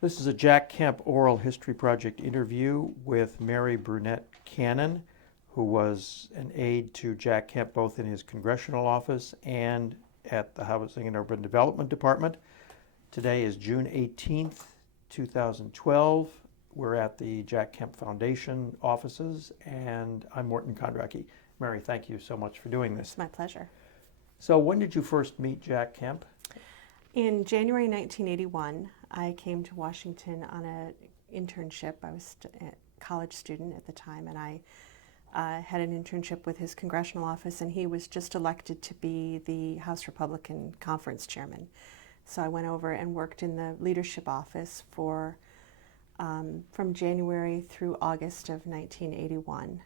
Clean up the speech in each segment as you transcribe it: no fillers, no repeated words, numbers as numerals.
This is a Jack Kemp Oral History Project interview with Mary Brunette Cannon, who was an aide to Jack Kemp both in his congressional office and at the Housing and Urban Development Department. Today is June 18th, 2012. We're at the Jack Kemp Foundation offices, and I'm Morton Kondracki. Mary, thank you so much for doing this. It's my pleasure. So when did you first meet Jack Kemp? In January 1981, I came to Washington on an internship. I was a college student at the time, and I had an internship with his congressional office, and he was just elected to be the House Republican Conference chairman. So I went over and worked in the leadership office for from January through August of 1981.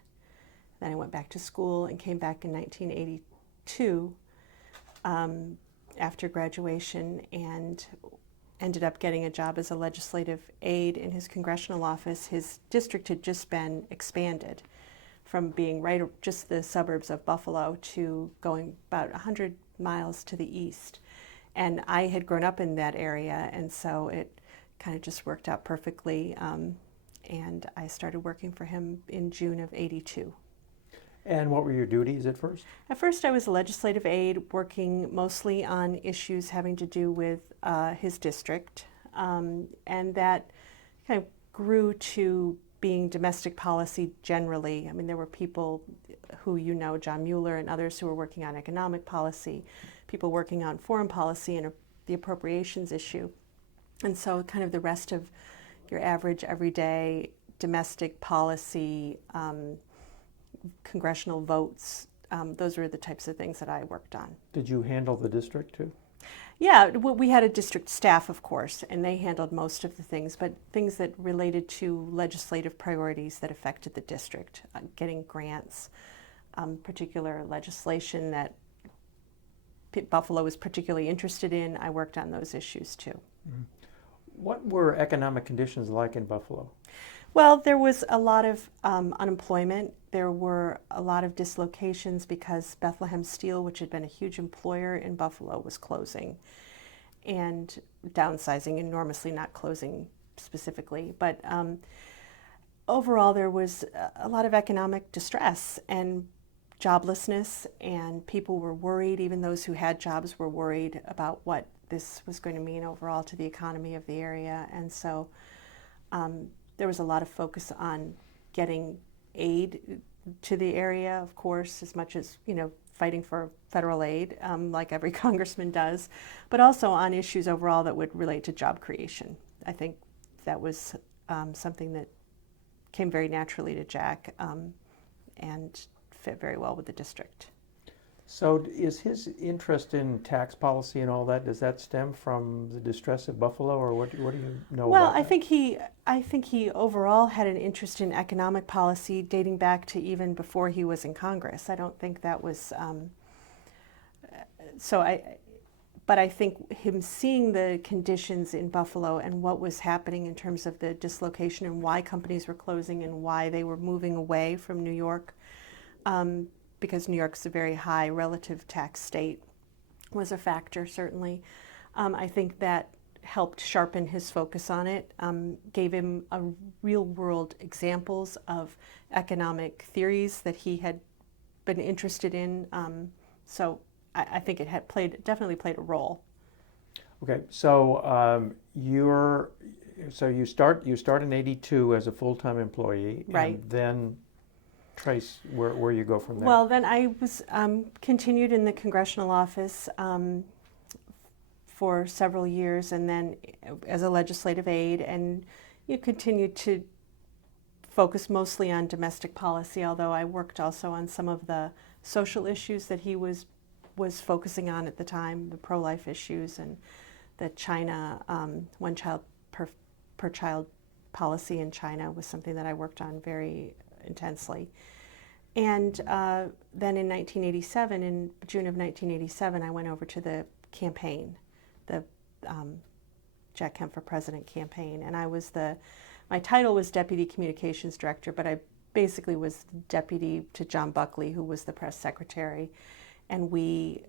Then I went back to school and came back in 1982 after graduation and ended up getting a job as a legislative aide in his congressional office. His district had just been expanded from being just the suburbs of Buffalo to going about 100 miles to the east. And I had grown up in that area, and so it kind of just worked out perfectly. And I started working for him in June of '82. And what were your duties at first? At first, I was a legislative aide working mostly on issues having to do with his district. And that kind of grew to being domestic policy generally. I mean, there were people who John Mueller and others who were working on economic policy, people working on foreign policy and the appropriations issue. And so kind of the rest of your average everyday domestic policy, congressional votes, those were the types of things that I worked on. Did you handle the district too? Yeah, we had a district staff, of course, and they handled most of the things, but things that related to legislative priorities that affected the district, getting grants, particular legislation that Buffalo was particularly interested in, I worked on those issues too. Mm-hmm. What were economic conditions like in Buffalo? Well, there was a lot of unemployment. There were a lot of dislocations because Bethlehem Steel, which had been a huge employer in Buffalo, was closing and downsizing enormously, not closing specifically. But overall, there was a lot of economic distress and joblessness, and people were worried. Even those who had jobs were worried about what this was going to mean overall to the economy of the area. And so there was a lot of focus on getting aid to the area, of course, as much as, fighting for federal aid, like every congressman does, but also on issues overall that would relate to job creation. I think that was something that came very naturally to Jack and fit very well with the district. So is his interest in tax policy and all that, does that stem from the distress of Buffalo, or what do you know Well, about that? I think he overall had an interest in economic policy dating back to even before he was in Congress. I don't think that was but I think him seeing the conditions in Buffalo and what was happening in terms of the dislocation and why companies were closing and why they were moving away from New York, because New York's a very high relative tax state, was a factor, certainly. I think that helped sharpen his focus on it, gave him a real-world examples of economic theories that he had been interested in. So I think it had definitely played a role. Okay, so you start in '82 as a full-time employee, Right. and then trace where you go from there. Well, then I was continued in the congressional office for several years, and then as a legislative aide, and you continued to focus mostly on domestic policy, although I worked also on some of the social issues that he was focusing on at the time, the pro-life issues and the China one child per child policy in China was something that I worked on very intensely. And then in 1987, in June of 1987, I went over to the campaign, the Jack Kemp for President campaign, and my title was Deputy Communications Director, but I basically was deputy to John Buckley, who was the press secretary, and we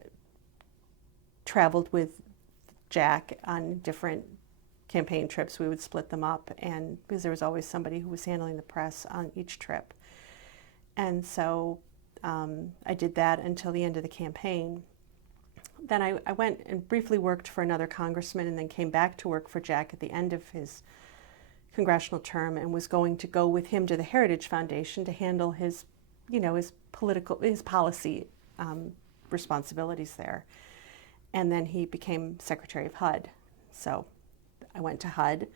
traveled with Jack on different campaign trips, we would split them up, and because there was always somebody who was handling the press on each trip. And so I did that until the end of the campaign. Then I went and briefly worked for another congressman and then came back to work for Jack at the end of his congressional term, and was going to go with him to the Heritage Foundation to handle his policy responsibilities there. And then he became Secretary of HUD. So I went to HUD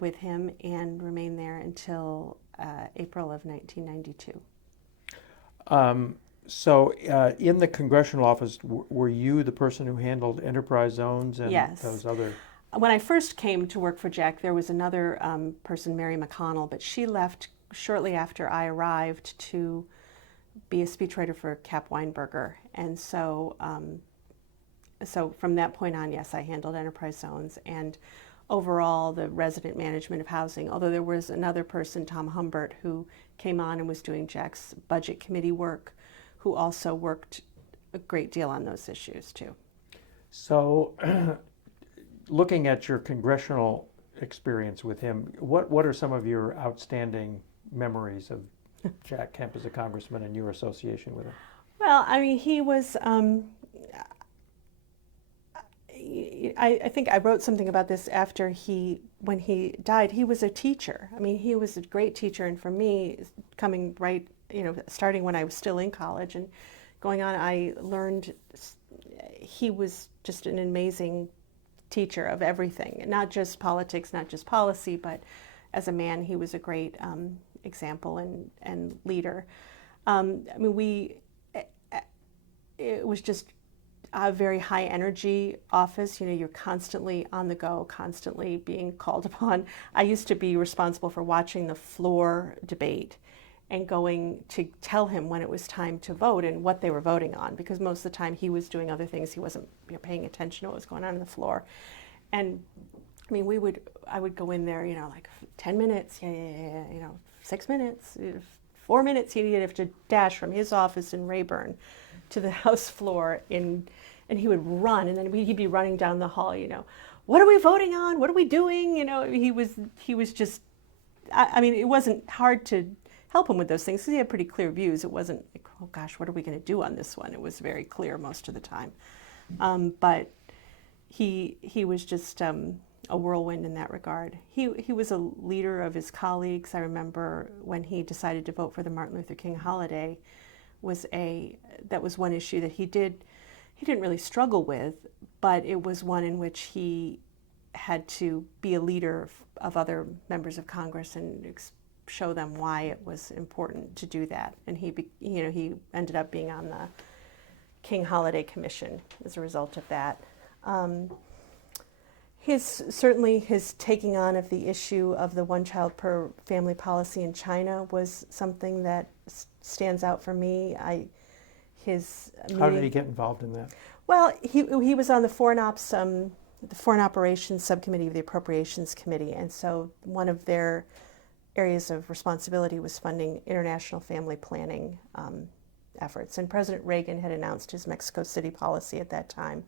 with him and remained there until April of 1992. So in the congressional office, were you the person who handled enterprise zones and Yes. those other? When I first came to work for Jack, there was another person, Mary McConnell, but she left shortly after I arrived to be a speechwriter for Cap Weinberger. And so so from that point on, yes, I handled enterprise zones and overall the resident management of housing, although there was another person, Tom Humbert, who came on and was doing Jack's budget committee work, who also worked a great deal on those issues too. So looking at your congressional experience with him, what are some of your outstanding memories of Jack Kemp as a congressman and your association with him? Well, I mean, he was, I think I wrote something about this after when he died. He was a teacher. I mean, he was a great teacher. And for me, coming right, starting when I was still in college and going on, I learned he was just an amazing teacher of everything, not just politics, not just policy, but as a man, he was a great example and leader. I mean, it was just a very high energy office. You're constantly on the go, constantly being called upon. I used to be responsible for watching the floor debate and going to tell him when it was time to vote and what they were voting on, because most of the time he was doing other things. He wasn't paying attention to what was going on the floor. And I mean, I would go in there, like 10 minutes, 6 minutes, 4 minutes. He'd have to dash from his office in Rayburn to the House floor and he would run, and then he'd be running down the hall, what are we voting on? What are we doing? He was just, I mean, it wasn't hard to help him with those things because he had pretty clear views. It wasn't like, oh gosh, what are we going to do on this one? It was very clear most of the time. But he was just a whirlwind in that regard. He was a leader of his colleagues. I remember when he decided to vote for the Martin Luther King holiday, that was one issue that he didn't really struggle with, but it was one in which he had to be a leader of other members of Congress and show them why it was important to do that. And he ended up being on the King Holiday Commission as a result of that. Certainly his taking on of the issue of the one child per family policy in China was something that stands out for me. How did he get involved in that? Well, he was on the Foreign Operations Subcommittee of the Appropriations Committee, and so one of their areas of responsibility was funding international family planning efforts. And President Reagan had announced his Mexico City policy at that time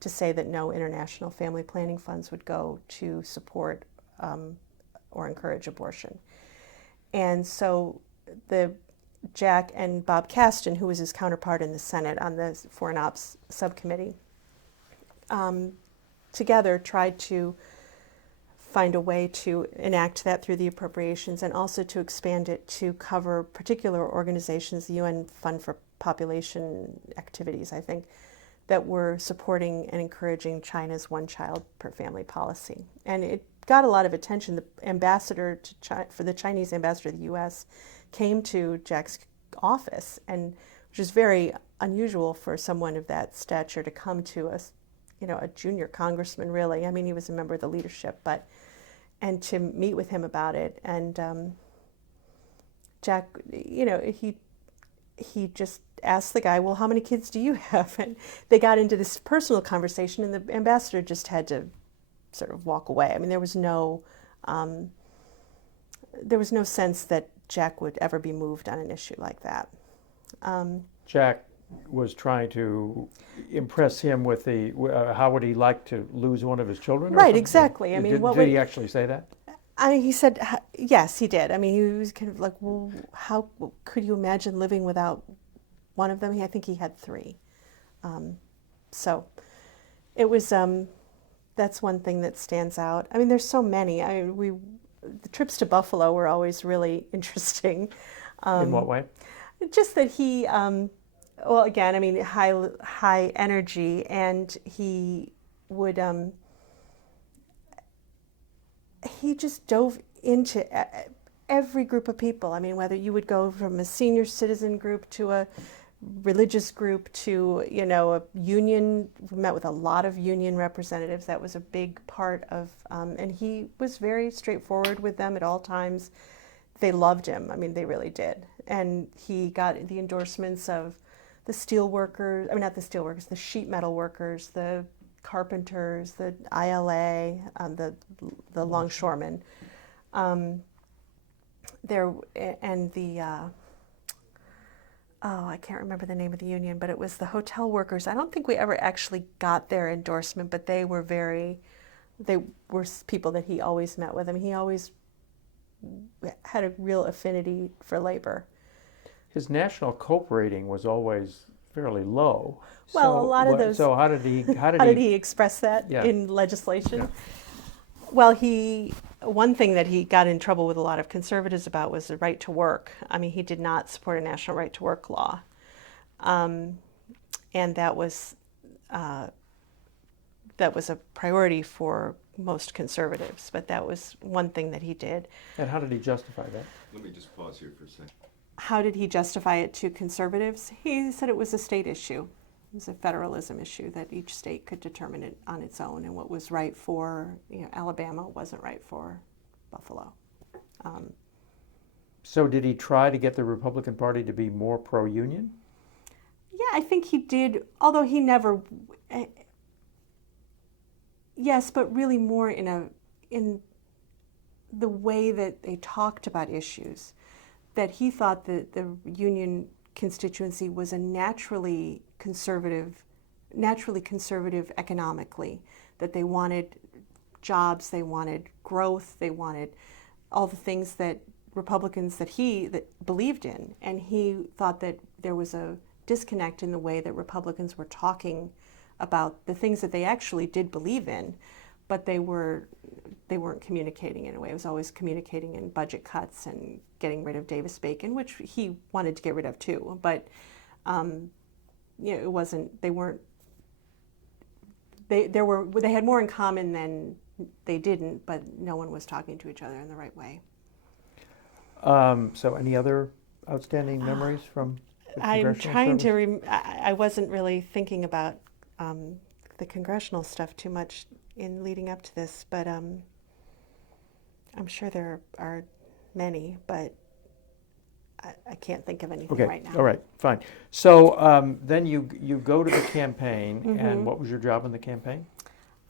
to say that no international family planning funds would go to support or encourage abortion. And so Jack and Bob Caston, who was his counterpart in the Senate on the Foreign Ops Subcommittee, together tried to find a way to enact that through the appropriations and also to expand it to cover particular organizations, the UN Fund for Population Activities, I think, that were supporting and encouraging China's one child per family policy. And it got a lot of attention. The ambassador for the Chinese ambassador to the U.S. came to Jack's office, and which is very unusual for someone of that stature to come to a junior congressman, really. I mean, he was a member of the leadership, and to meet with him about it. And Jack, he just asked the guy, well, how many kids do you have? And they got into this personal conversation, and the ambassador just had to sort of walk away. I mean, there was no sense that Jack would ever be moved on an issue like that. Jack was trying to impress him with the how would he like to lose one of his children? Or Right, something? exactly. I mean, did he actually say that? he said, yes, he did. I mean, he was kind of like, well, how could you imagine living without one of them? I think he had three. So it was, that's one thing that stands out. I mean, there's so many. The trips to Buffalo were always really interesting. In what way? Just that he, well, again, I mean, high energy, and he would, he just dove into every group of people. I mean, whether you would go from a senior citizen group to a religious group to, a union. We met with a lot of union representatives. That was a big part of, and he was very straightforward with them at all times. They loved him. I mean, they really did. And he got the endorsements of the steel workers, I mean, not the steel workers, the sheet metal workers, the carpenters, the ILA, the longshoremen. I can't remember the name of the union, but it was the hotel workers. I don't think we ever actually got their endorsement, but they were people that he always met with. I mean, he always had a real affinity for labor. His national cope rating was always fairly low. Well, a lot of those. So how did he express that Yeah. in legislation? Yeah. Well, one thing that he got in trouble with a lot of conservatives about was the right to work. I mean, he did not support a national right to work law, and that was a priority for most conservatives. But that was one thing that he did. And how did he justify that? Let me just pause here for a second. How did he justify it to conservatives? He said it was a state issue. It was a federalism issue that each state could determine it on its own, and what was right for Alabama wasn't right for Buffalo. So did he try to get the Republican Party to be more pro-union? Yeah, I think he did, although he never. Yes, but really more in the way that they talked about issues. That he thought that the union constituency was a naturally conservative economically, that they wanted jobs, they wanted growth, they wanted all the things that Republicans that believed in, and he thought that there was a disconnect in the way that Republicans were talking about the things that they actually did believe in, but they weren't communicating in a way. It was always communicating in budget cuts and getting rid of Davis-Bacon, which he wanted to get rid of too. But it wasn't. They weren't. They had more in common than they didn't, but no one was talking to each other in the right way. So any other outstanding memories from the I'm trying service? I wasn't really thinking about the congressional stuff too much in leading up to this, but I'm sure there are many, but I can't think of anything right now. All right, fine. So then you go to the campaign, Mm-hmm. and what was your job in the campaign?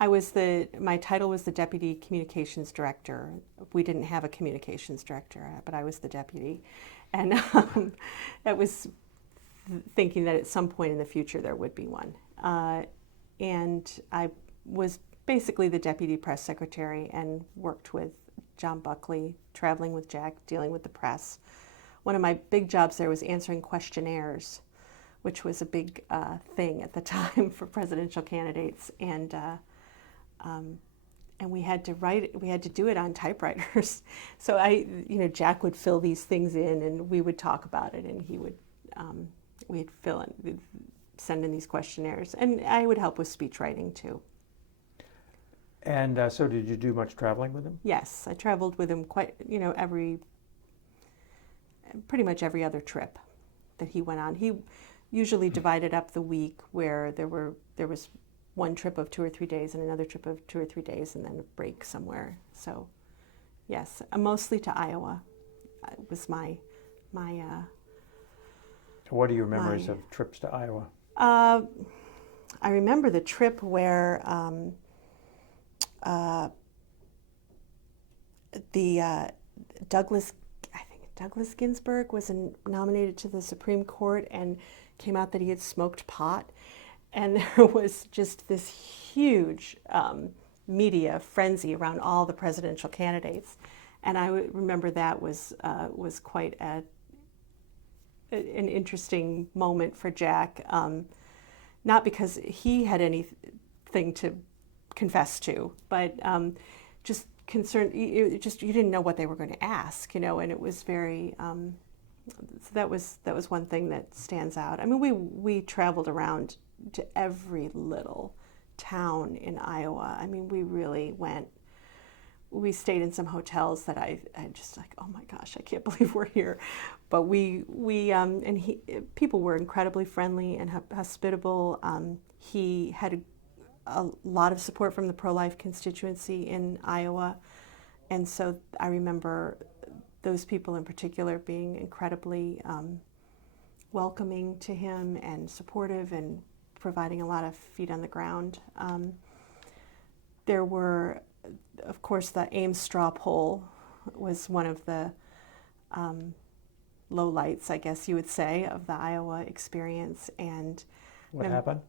My title was the Deputy Communications Director. We didn't have a communications director, but I was the deputy. And it was thinking that at some point in the future there would be one. And I was basically the deputy press secretary and worked with John Buckley, traveling with Jack, dealing with the press. One of my big jobs there was answering questionnaires, which was a big thing at the time for presidential candidates. And we had to do it on typewriters. So Jack would fill these things in, and we would talk about it, and he would, we'd send in these questionnaires, and I would help with speech writing too. And so did you do much traveling with him? There I traveled with him quite, pretty much every other trip that he went on. He usually divided up the week where there was one trip of 2 or 3 days and another trip of 2 or 3 days and then a break somewhere. So, yes, mostly to Iowa. It was my. What are your memories of trips to Iowa? I remember the trip where Douglas Ginsburg was nominated to the Supreme Court, and came out that he had smoked pot, and there was just this huge media frenzy around all the presidential candidates. And I remember that was quite an interesting moment for Jack, not because he had anything to confess to, but just concerned. You didn't know what they were going to ask, and it was very. So that was one thing that stands out. I mean, we traveled around to every little town in Iowa. I mean, we really went. We stayed in some hotels that I just like, oh my gosh, I can't believe we're here. But people were incredibly friendly and hospitable. He had a lot of support from the pro-life constituency in Iowa, and so I remember those people in particular being incredibly welcoming to him and supportive and providing a lot of feet on the ground. There were, of course, the Ames straw poll was one of the lowlights, I guess you would say, of the Iowa experience. And What happened?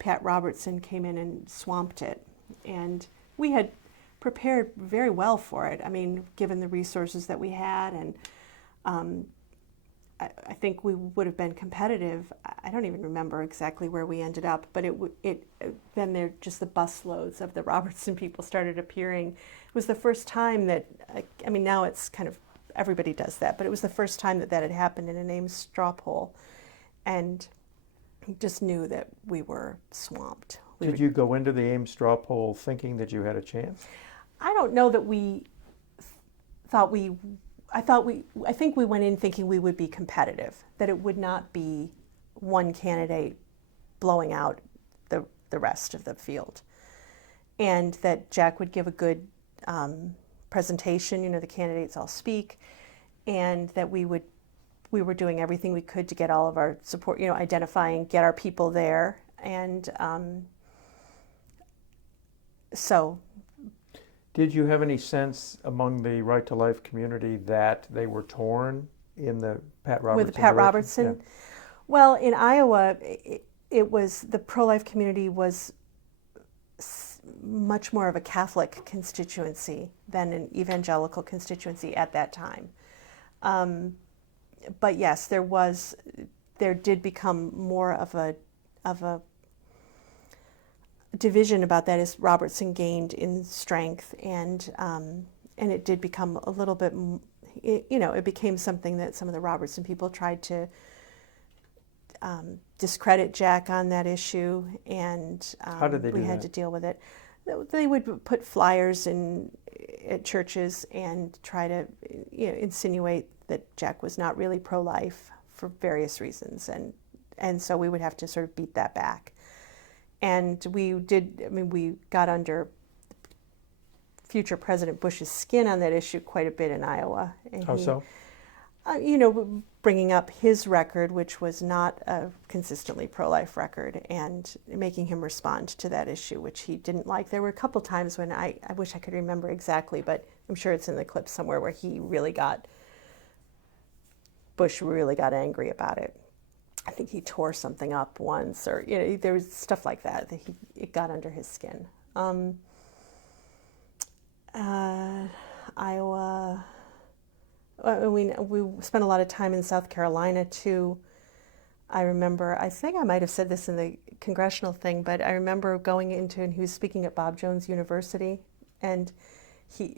Pat Robertson came in and swamped it. And we had prepared very well for it. I mean, given the resources that we had, and I think we would have been competitive. I don't even remember exactly where we ended up, but then there just the busloads of the Robertson people started appearing. It was the first time that, I mean, now it's kind of everybody does that, but it was the first time that had happened in an Ames straw poll, and just knew that we were swamped. Did you go into the Ames straw poll thinking that you had a chance? I don't know that we thought I think we went in thinking we would be competitive, that it would not be one candidate blowing out the rest of the field, and that Jack would give a good presentation. The candidates all speak, and that we were doing everything we could to get all of our support, identifying, get our people there, and so. Did you have any sense among the Right to Life community that they were torn in the Pat Robertson? With the Pat direction? Robertson? Yeah. Well, in Iowa, it was, the pro-life community was much more of a Catholic constituency than an evangelical constituency at that time. But yes, there did become more of a division about that as Robertson gained in strength, and it did become a little bit, it became something that some of the Robertson people tried to discredit Jack on that issue, and How did they do we had that? to deal with it. They would put flyers at churches and try to insinuate that Jack was not really pro-life for various reasons, and so we would have to sort of beat that back. And we got under future President Bush's skin on that issue quite a bit in Iowa. And How so? Bringing up his record, which was not a consistently pro-life record, and making him respond to that issue, which he didn't like. There were a couple times when I wish I could remember exactly, but I'm sure it's in the clip somewhere, where Bush really got angry about it. I think he tore something up once, or there was stuff like that it got under his skin. Iowa. We spent a lot of time in South Carolina too. I remember, I think I might have said this in the congressional thing, but I remember going into, and he was speaking at Bob Jones University, and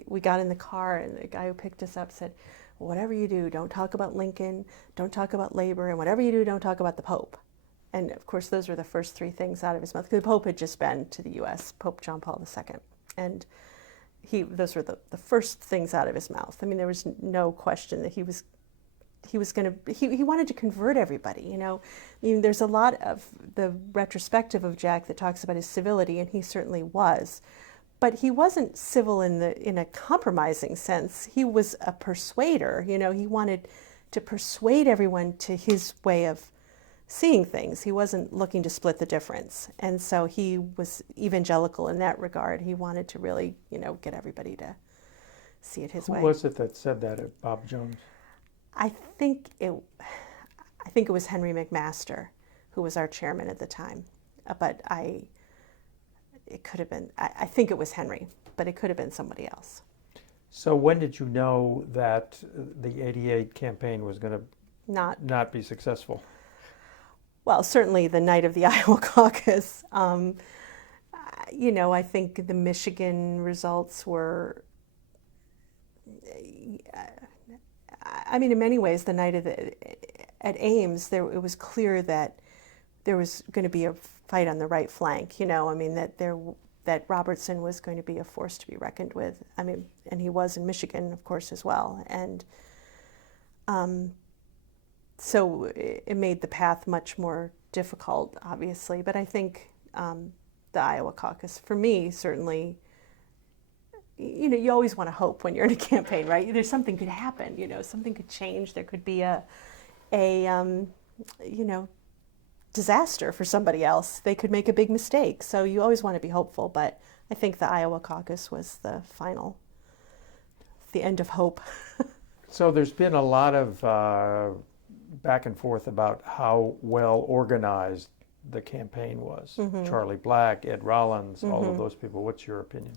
we got in the car, and the guy who picked us up said, whatever you do, don't talk about Lincoln, don't talk about labor, and whatever you do, don't talk about the Pope. And of course, those were the first three things out of his mouth, because the Pope had just been to the U.S., Pope John Paul II. And those were the first things out of his mouth. I mean, there was no question that he wanted to convert everybody, I mean, there's a lot of the retrospective of Jack that talks about his civility, and he certainly was. But he wasn't civil in a compromising sense. He was a persuader. He wanted to persuade everyone to his way of seeing things. He wasn't looking to split the difference. And so he was evangelical in that regard. He wanted to really, get everybody to see it his way. Who was it that said that at Bob Jones? I think I think it was Henry McMaster, who was our chairman at the time. But it could have been, I think it was Henry, but it could have been somebody else. So when did you know that the '88 campaign was going to not be successful? Well, certainly the night of the Iowa caucus. I think the Michigan results were, in many ways, the night at Ames, it was clear that there was going to be a fight on the right flank. That Robertson was going to be a force to be reckoned with. And he was in Michigan, of course, as well. And so it made the path much more difficult, obviously. But I think the Iowa caucus, for me, certainly, you always want to hope when you're in a campaign, right? There's something could happen, something could change. There could be a disaster for somebody else. They could make a big mistake. So you always want to be hopeful. But I think the Iowa caucus was the end of hope. So there's been a lot of back and forth about how well organized the campaign was. Mm-hmm. Charlie Black, Ed Rollins, all of those people. What's your opinion?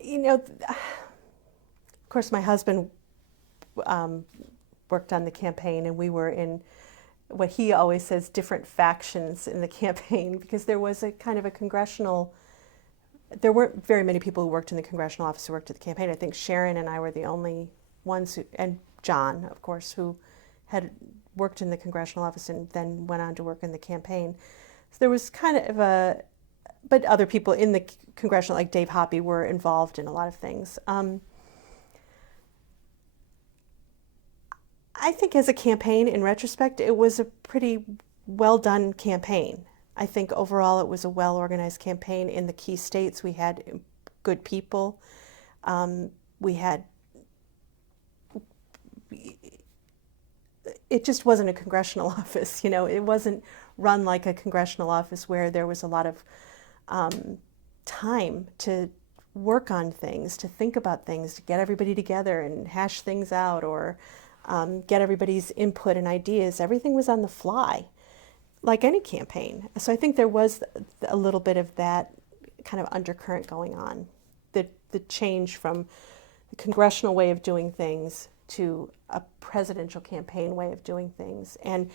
Of course, my husband worked on the campaign, and we were in what he always says different factions in the campaign, because there was a kind of a congressional. There weren't very many people who worked in the congressional office who worked at the campaign. I think Sharon and I were the only ones and John, of course, who had worked in the congressional office and then went on to work in the campaign. So there was kind of but other people in the congressional, like Dave Hoppe, were involved in a lot of things. I think as a campaign, in retrospect, it was a pretty well done campaign. I think overall it was a well organized campaign. In the key states, we had good people. It just wasn't a congressional office, It wasn't run like a congressional office where there was a lot of time to work on things, to think about things, to get everybody together and hash things out, or get everybody's input and ideas. Everything was on the fly, like any campaign. So I think there was a little bit of that kind of undercurrent going on, the change from the congressional way of doing things to a presidential campaign way of doing things. And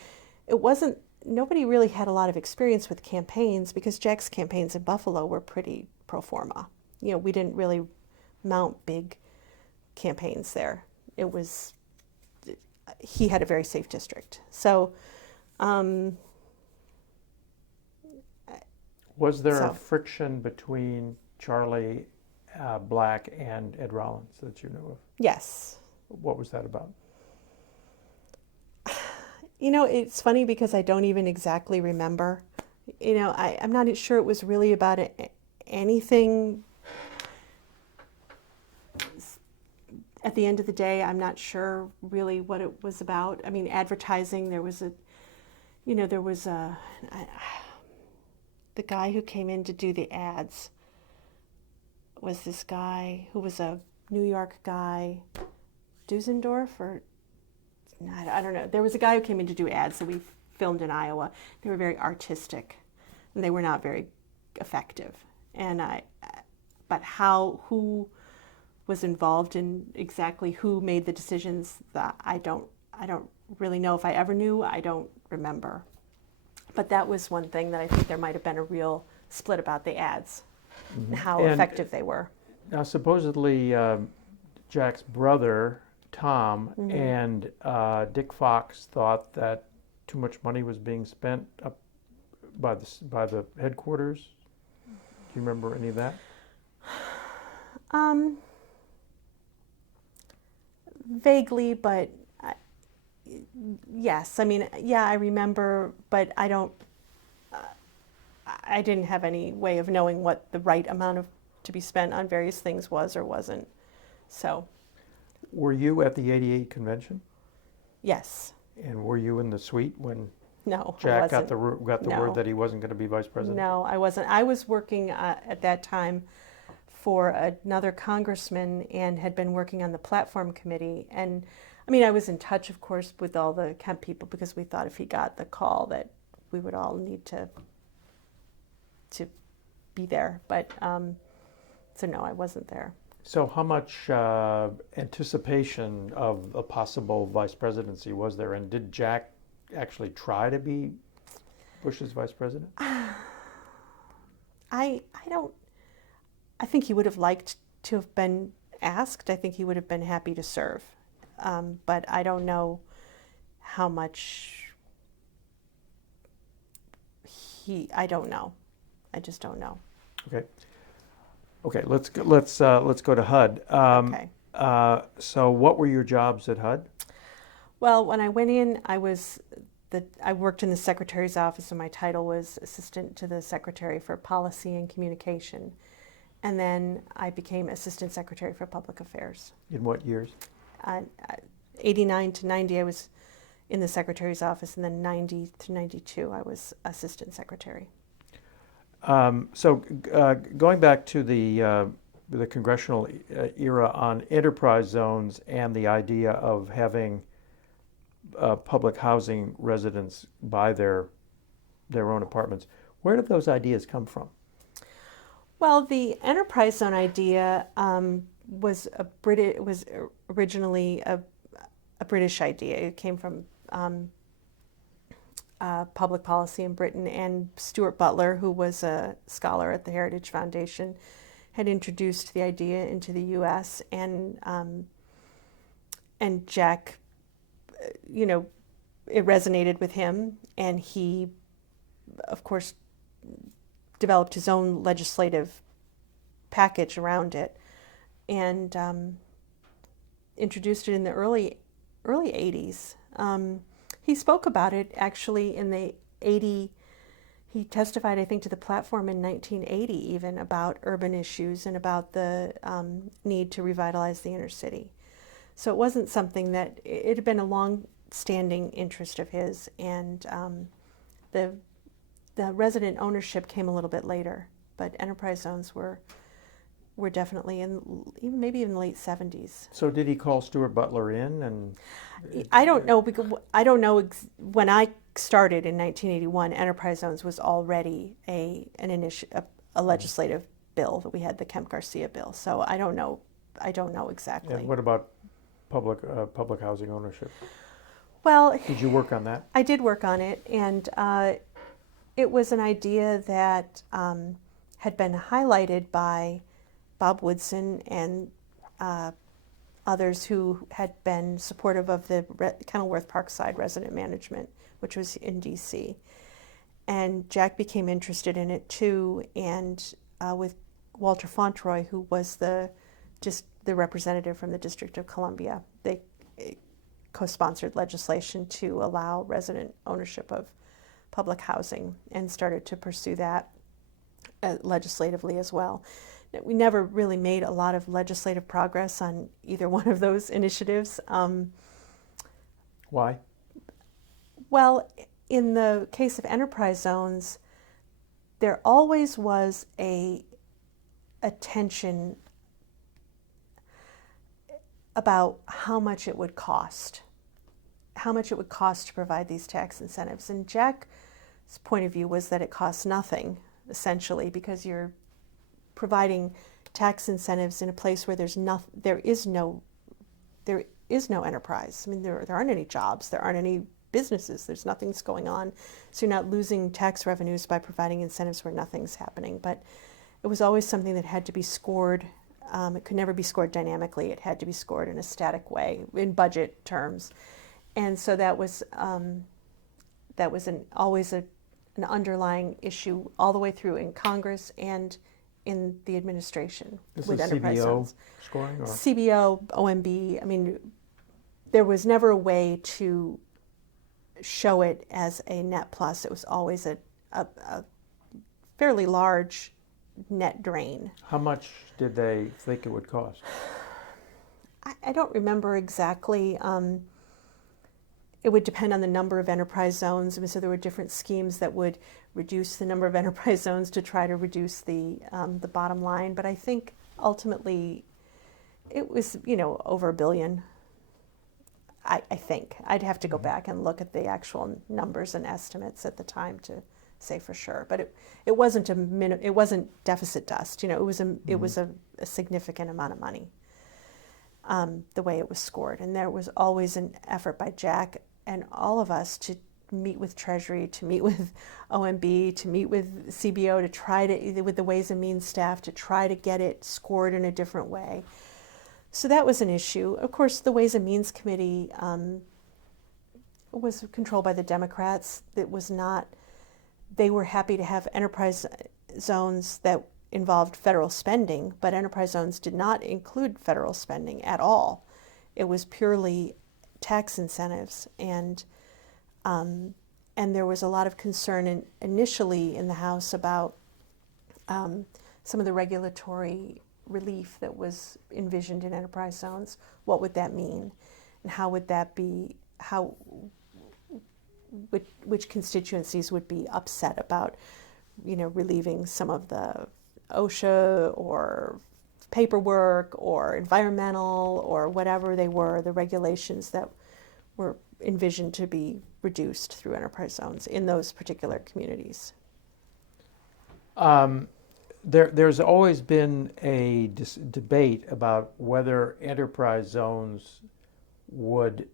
nobody really had a lot of experience with campaigns, because Jack's campaigns in Buffalo were pretty pro forma. We didn't really mount big campaigns there. He had a very safe district. So, was there a friction between Charlie Black and Ed Rollins that you know of? Yes. What was that about? It's funny because I don't even exactly remember. I'm not sure it was really about anything. At the end of the day, I'm not sure really what it was about. Advertising, the guy who came in to do the ads was this guy who was a New York guy, Dusendorf, or I don't know. There was a guy who came in to do ads that we filmed in Iowa. They were very artistic, and they were not very effective. But who was involved in exactly who made the decisions, that I don't really know. If I ever knew, I don't remember. But that was one thing that I think there might have been a real split about, the ads, and how effective they were. Now, supposedly, Jack's brother, Tom, and Dick Fox thought that too much money was being spent up by the headquarters. Do you remember any of that? Vaguely, but yes. I remember, but I don't. I didn't have any way of knowing what the right amount to be spent on various things was or wasn't. So. Were you at the '88 convention? Yes. And were you in the suite when No, Jack I wasn't. got the No. word that he wasn't going to be vice president? No, I wasn't. I was working at that time for another congressman and had been working on the platform committee. And I mean, I was in touch, of course, with all the Kemp people because we thought if he got the call that we would all need to be there. But so no, I wasn't there. So how much anticipation of a possible vice presidency was there? And did Jack actually try to be Bush's vice president? I don't. I think he would have liked to have been asked. I think he would have been happy to serve. But I don't know how much I don't know. I just don't know. Okay. Okay. Let's go to HUD. Okay. So what were your jobs at HUD? Well, when I went in, I worked in the secretary's office, and my title was assistant to the secretary for policy and communication. And then I became assistant secretary for public affairs. In what years? 89 to 90, I was in the secretary's office, and then 90 to 92, I was assistant secretary. Going back to the congressional era on enterprise zones and the idea of having public housing residents buy their own apartments, where did those ideas come from? Well, the enterprise zone idea was originally a British idea. It came from public policy in Britain, and Stuart Butler, who was a scholar at the Heritage Foundation, had introduced the idea into the U.S. and Jack, it resonated with him, and he, of course, developed his own legislative package around it, and introduced it in the early 80s. He spoke about it actually in the 80. He testified, I think, to the platform in 1980, even about urban issues and about the need to revitalize the inner city. So it wasn't something that it had been a long-standing interest of his, and the resident ownership came a little bit later. But enterprise zones were definitely maybe in the late 70s. So did he call Stuart Butler in? And I don't know, because I don't know when I started in 1981. Enterprise zones was already a legislative bill that we had, the Kemp Garcia bill. So I don't know exactly. And what about public housing ownership? Well, did you work on that? I did work on it, and it was an idea that had been highlighted by Bob Woodson and others who had been supportive of the Kenilworth Parkside resident management, which was in D.C. And Jack became interested in it too, and with Walter Fauntleroy, who was the representative from the District of Columbia, they co-sponsored legislation to allow resident ownership of public housing and started to pursue that legislatively as well. We never really made a lot of legislative progress on either one of those initiatives. Why? Well, in the case of enterprise zones, there always was a tension about how much it would cost to provide these tax incentives. And Jack's point of view was that it costs nothing, essentially, because you're providing tax incentives in a place where there is no enterprise. I mean, there aren't any jobs, there aren't any businesses, there's nothing's going on. So you're not losing tax revenues by providing incentives where nothing's happening. But it was always something that had to be scored. It could never be scored dynamically. It had to be scored in a static way, in budget terms. And so that was always an underlying issue all the way through in Congress and in the administration. This with is enterprise CBO zones. scoring? Or? CBO, OMB. I mean, there was never a way to show it as a net plus. It was always a fairly large net drain. How much did they think it would cost? I don't remember exactly. It would depend on the number of enterprise zones. I mean, so there were different schemes that would reduce the number of enterprise zones to try to reduce the bottom line. But I think ultimately it was, over $1 billion. I think. I'd have to go back and look at the actual numbers and estimates at the time to say for sure. But it wasn't it wasn't deficit dust. It was a significant amount of money. The way it was scored, and there was always an effort by Jack and all of us to meet with Treasury, to meet with OMB, to meet with CBO, to try to, with the Ways and Means staff, to try to get it scored in a different way. So that was an issue. Of course, the Ways and Means Committee was controlled by the Democrats. They were happy to have enterprise zones that involved federal spending, but enterprise zones did not include federal spending at all. It was purely tax incentives, and there was a lot of concern initially in the House about some of the regulatory relief that was envisioned in enterprise zones. What would that mean, and how would that be? Which constituencies would be upset about, relieving some of the OSHA or paperwork or environmental or whatever they were, the regulations that were envisioned to be reduced through enterprise zones in those particular communities. There's always been a debate about whether enterprise zones would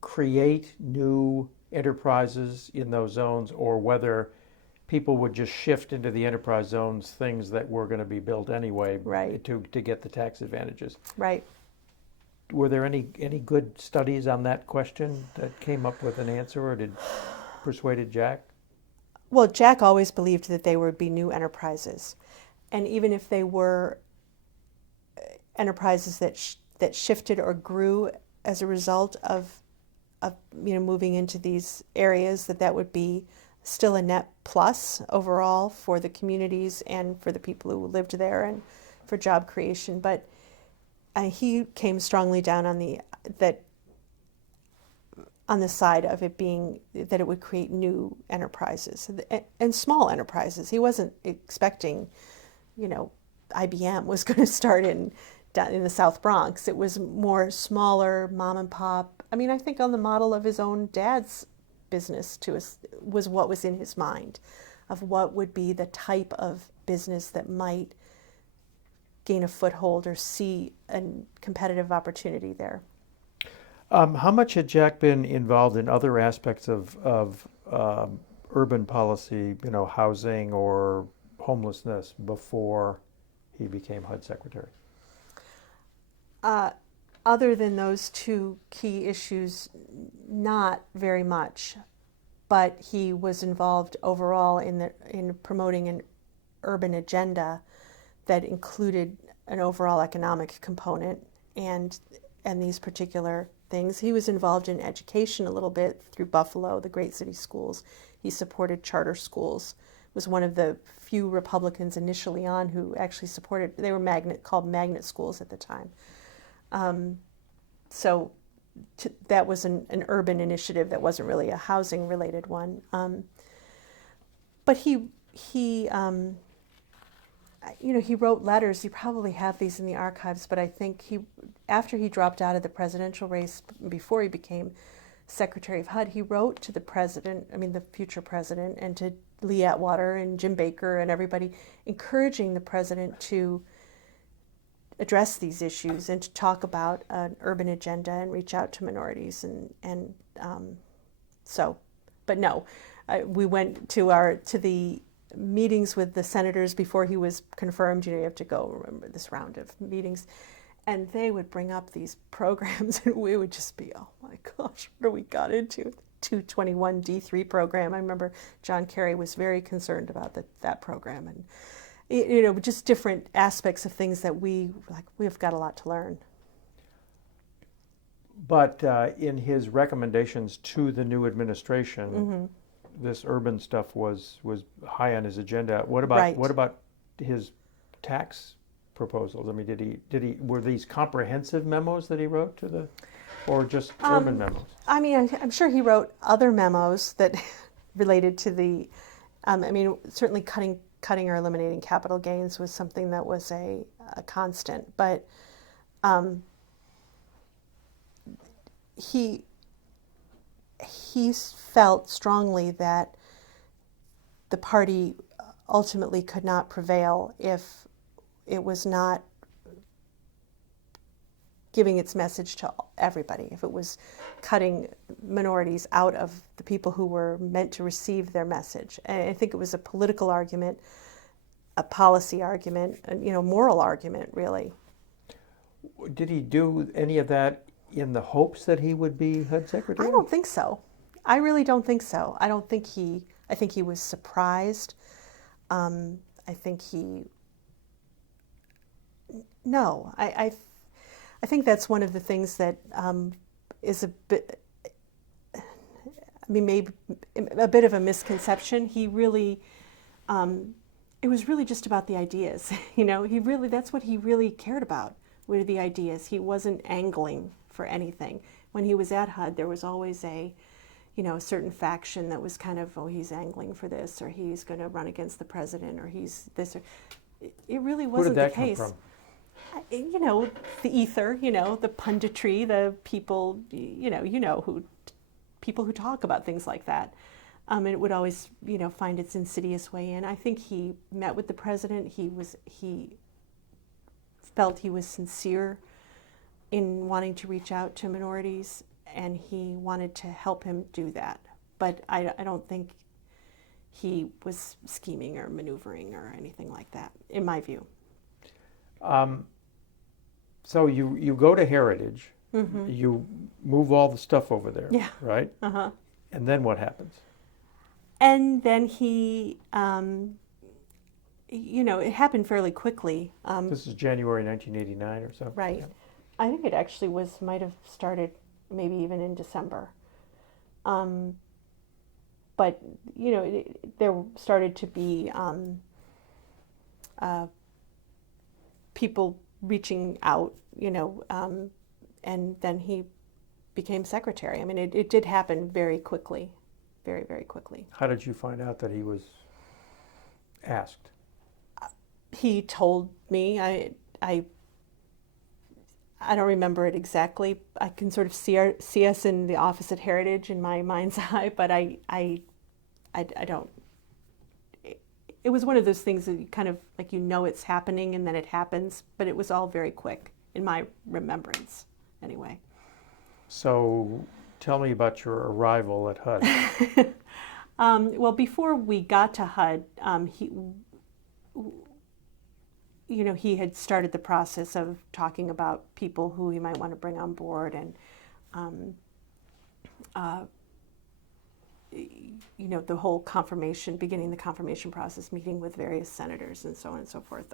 create new enterprises in those zones, or whether people would just shift into the enterprise zones things that were going to be built anyway, Right. to get the tax advantages. Right. Were there any good studies on that question that came up with an answer, or persuaded Jack? Well, Jack always believed that they would be new enterprises, and even if they were enterprises that shifted or grew as a result of moving into these areas, that would be still a net plus overall for the communities and for the people who lived there and for job creation. But he came strongly down on the side of it being that it would create new enterprises and small enterprises. He wasn't expecting, IBM was going to start in the South Bronx. It was more smaller mom and pop. I mean, I think on the model of his own dad's business was what was in his mind, of what would be the type of business that might gain a foothold or see a competitive opportunity there. How much had Jack been involved in other aspects of urban policy, housing or homelessness, before he became HUD secretary? Other than those two key issues, not very much. But he was involved overall in promoting an urban agenda that included an overall economic component and these particular things. He was involved in education a little bit through Buffalo, the Great City Schools. He supported charter schools. Was one of the few Republicans initially on who actually supported. They were called magnet schools at the time. That was an urban initiative that wasn't really a housing related one. But he wrote letters. You probably have these in the archives, but I think after he dropped out of the presidential race, before he became Secretary of HUD, he wrote to the the future president, and to Lee Atwater and Jim Baker and everybody, encouraging the president to address these issues and to talk about an urban agenda and reach out to minorities but no, we went to the meetings with the senators before he was confirmed. You have to go, remember this round of meetings, and they would bring up these programs and we would just be, oh my gosh, what we got into? 221 D3 program. I remember John Kerry was very concerned about that program, and just different aspects of things that we've got a lot to learn. But in his recommendations to the new administration, this urban stuff was high on his agenda. What about his tax proposals? I mean, were these comprehensive memos that he wrote or just urban memos? I mean, I'm sure he wrote other memos that related to the. Certainly cutting or eliminating capital gains was something that was a constant, but he felt strongly that the party ultimately could not prevail if it was not giving its message to everybody, if it was cutting minorities out of the people who were meant to receive their message. And I think it was a political argument, a policy argument, a moral argument, really. Did he do any of that in the hopes that he would be HUD secretary? I don't think so. I really don't think so. I think he was surprised. I think I think that's one of the things that is a bit, maybe a bit of a misconception. He really, it was really just about the ideas. That's what he really cared about, were the ideas. He wasn't angling for anything. When he was at HUD, there was always a certain faction that was kind of, he's angling for this, or he's going to run against the president, or he's this. Or, it really wasn't the case. Where did that come from? The ether, the punditry, the people, people who talk about things like that. And it would always, find its insidious way in. I think he met with the president. He felt he was sincere in wanting to reach out to minorities, and he wanted to help him do that. But I don't think he was scheming or maneuvering or anything like that, in my view. So you go to Heritage, Mm-hmm. you move all the stuff over there, Yeah. right? Uh-huh. And then what happens? And then he, it happened fairly quickly. This is January 1989 or so? Right. Yeah. I think it actually might have started maybe even in December. But, there started to be people reaching out, and then he became secretary. It did happen very quickly, very, very quickly. How did you find out that he was asked? He told me. I don't remember it exactly. I can sort of see us in the office at Heritage in my mind's eye, but I don't. It was one of those things that you kind of like it's happening and then it happens, but it was all very quick in my remembrance, anyway. So, tell me about your arrival at HUD. Well, before we got to HUD, he had started the process of talking about people who he might want to bring on board, and the whole beginning the confirmation process, meeting with various senators and so on and so forth.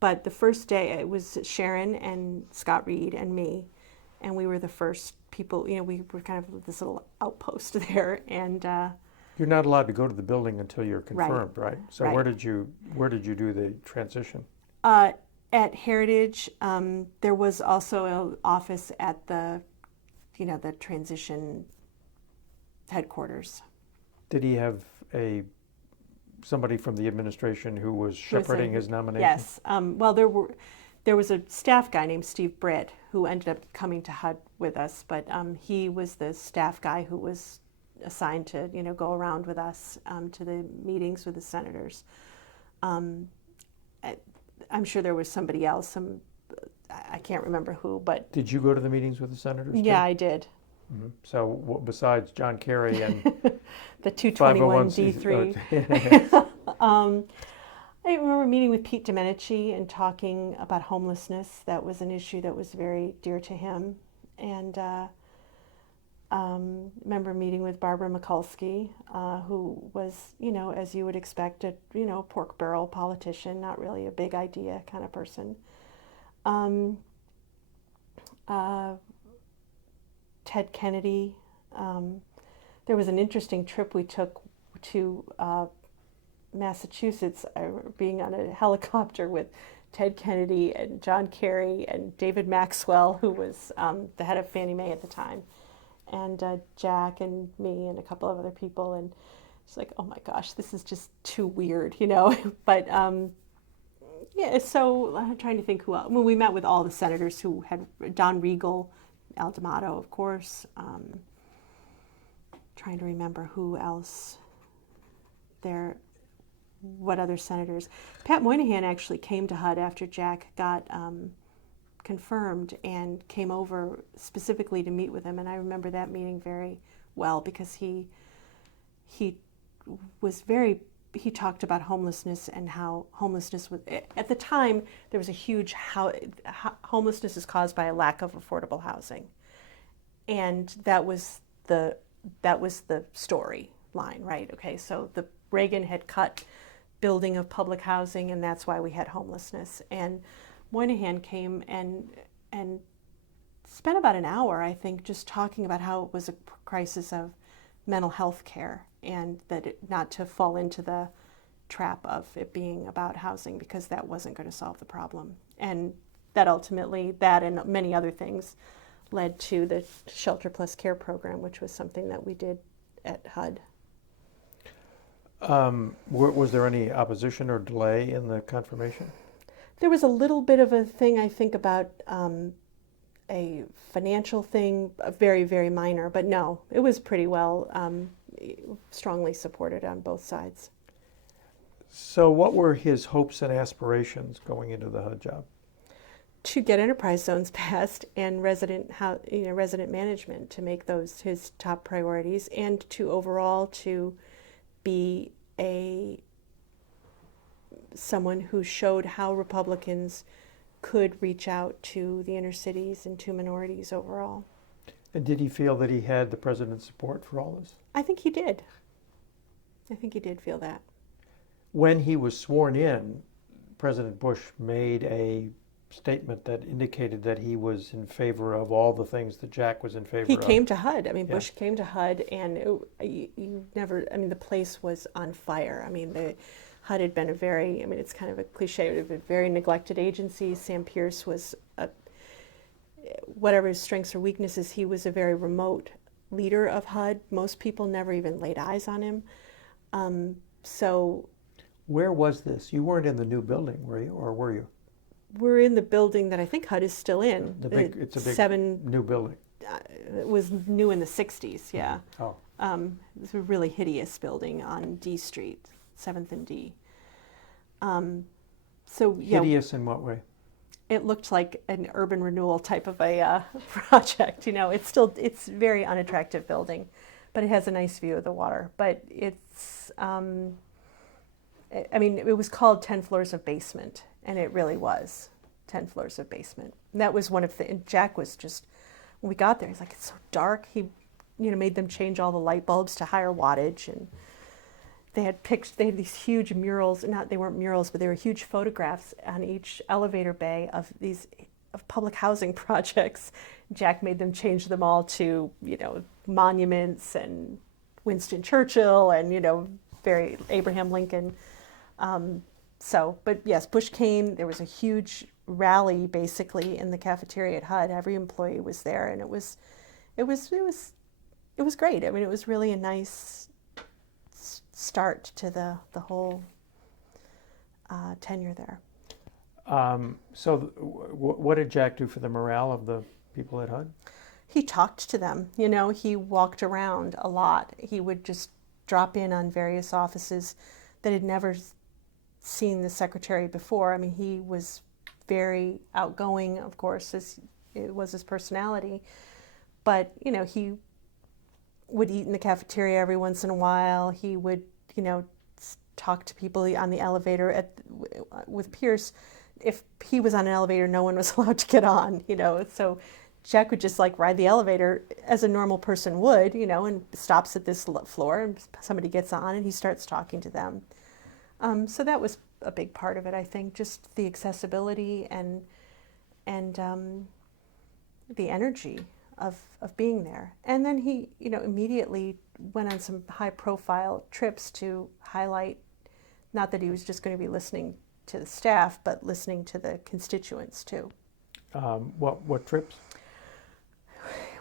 But the first day, it was Sharon and Scott Reed and me, and we were the first people. We were kind of this little outpost there, and You're not allowed to go to the building until you're confirmed, right? So Right. where did you do the transition? at Heritage, there was also an office at the transition headquarters. Did he have somebody from the administration who was shepherding his nomination? Yes. Well, there was a staff guy named Steve Britt who ended up coming to HUD with us, but he was the staff guy who was assigned to go around with us to the meetings with the senators. I'm sure there was somebody else. I can't remember who, but Did you go to the meetings with the senators? yeah, too? I did. Mm-hmm. So besides John Kerry and The 221D3. I remember meeting with Pete Domenici and talking about homelessness. That was an issue that was very dear to him. And remember meeting with Barbara Mikulski, who was, as you would expect, a pork barrel politician, not really a big idea kind of person. Ted Kennedy. There was an interesting trip we took to Massachusetts, being on a helicopter with Ted Kennedy and John Kerry and David Maxwell, who was the head of Fannie Mae at the time, and Jack and me and a couple of other people. And it's like, oh my gosh, this is just too weird, But yeah, so I'm trying to think who else. Well, we met with all the senators who had Don Regal, Al D'Amato, of course. Trying to remember who else there, what other senators. Pat Moynihan actually came to HUD after Jack got confirmed and came over specifically to meet with him, and I remember that meeting very well because he was very, he talked about homelessness and how homelessness was, at the time there was a huge, homelessness is caused by a lack of affordable housing, and that was the storyline, right? Okay, so the Reagan had cut building of public housing, and that's why we had homelessness. And Moynihan came and spent about an hour, I think, just talking about how it was a crisis of mental health care, and that not to fall into the trap of it being about housing, because that wasn't going to solve the problem. And that ultimately, that and many other things, led to the Shelter Plus Care program, which was something that we did at HUD. Was there any opposition or delay in the confirmation? There was a little bit of a thing, I think, about a financial thing, very, very minor, but no, it was pretty well strongly supported on both sides. So what were his hopes and aspirations going into the HUD job? To get enterprise zones passed and resident management, to make those his top priorities, and to overall to be someone who showed how Republicans could reach out to the inner cities and to minorities overall. And did he feel that he had the president's support for all this? I think he did. I think he did feel that. When he was sworn in, President Bush made a statement that indicated that he was in favor of all the things that Jack was in favor of. He came to HUD. I mean, Yeah. Bush came to HUD, and the place was on fire. I mean, the HUD had been it's kind of a cliche, it had been a very neglected agency. Sam Pierce was, whatever his strengths or weaknesses, he was a very remote leader of HUD. Most people never even laid eyes on him. So Where was this? You weren't in the new building, were you, or were you? we're in the building that I think HUD is still in. It's a big new building. It was new in the 60s, yeah. Oh. It's a really hideous building on D Street, 7th and D. So yeah, Hideous in what way? it looked like an urban renewal type of a project. It's very unattractive building, but it has a nice view of the water. But it's, it was called 10 floors of basement, and it really was 10 floors of basement. And that was one of the, and Jack was just, when we got there, he's like, it's so dark. He, made them change all the light bulbs to higher wattage, and they had these huge murals. They weren't murals, but they were huge photographs on each elevator bay of public housing projects. Jack made them change them all to, monuments and Winston Churchill and, very Abraham Lincoln. But yes, Bush came. There was a huge rally basically in the cafeteria at HUD. Every employee was there, and it was great. I mean, it was really a nice start to the whole tenure there. What did Jack do for the morale of the people at HUD? He talked to them. He walked around a lot. He would just drop in on various offices that had never seen the secretary before. I mean, he was very outgoing, of course, as it was his personality. But, he would eat in the cafeteria every once in a while. He would, talk to people on the elevator with Pierce. If he was on an elevator, no one was allowed to get on, So Jack would just ride the elevator as a normal person would, and stops at this floor, and somebody gets on and he starts talking to them. So that was a big part of it, I think, just the accessibility and the energy of being there. And then he, immediately went on some high-profile trips to highlight, not that he was just going to be listening to the staff, but listening to the constituents too. What trips?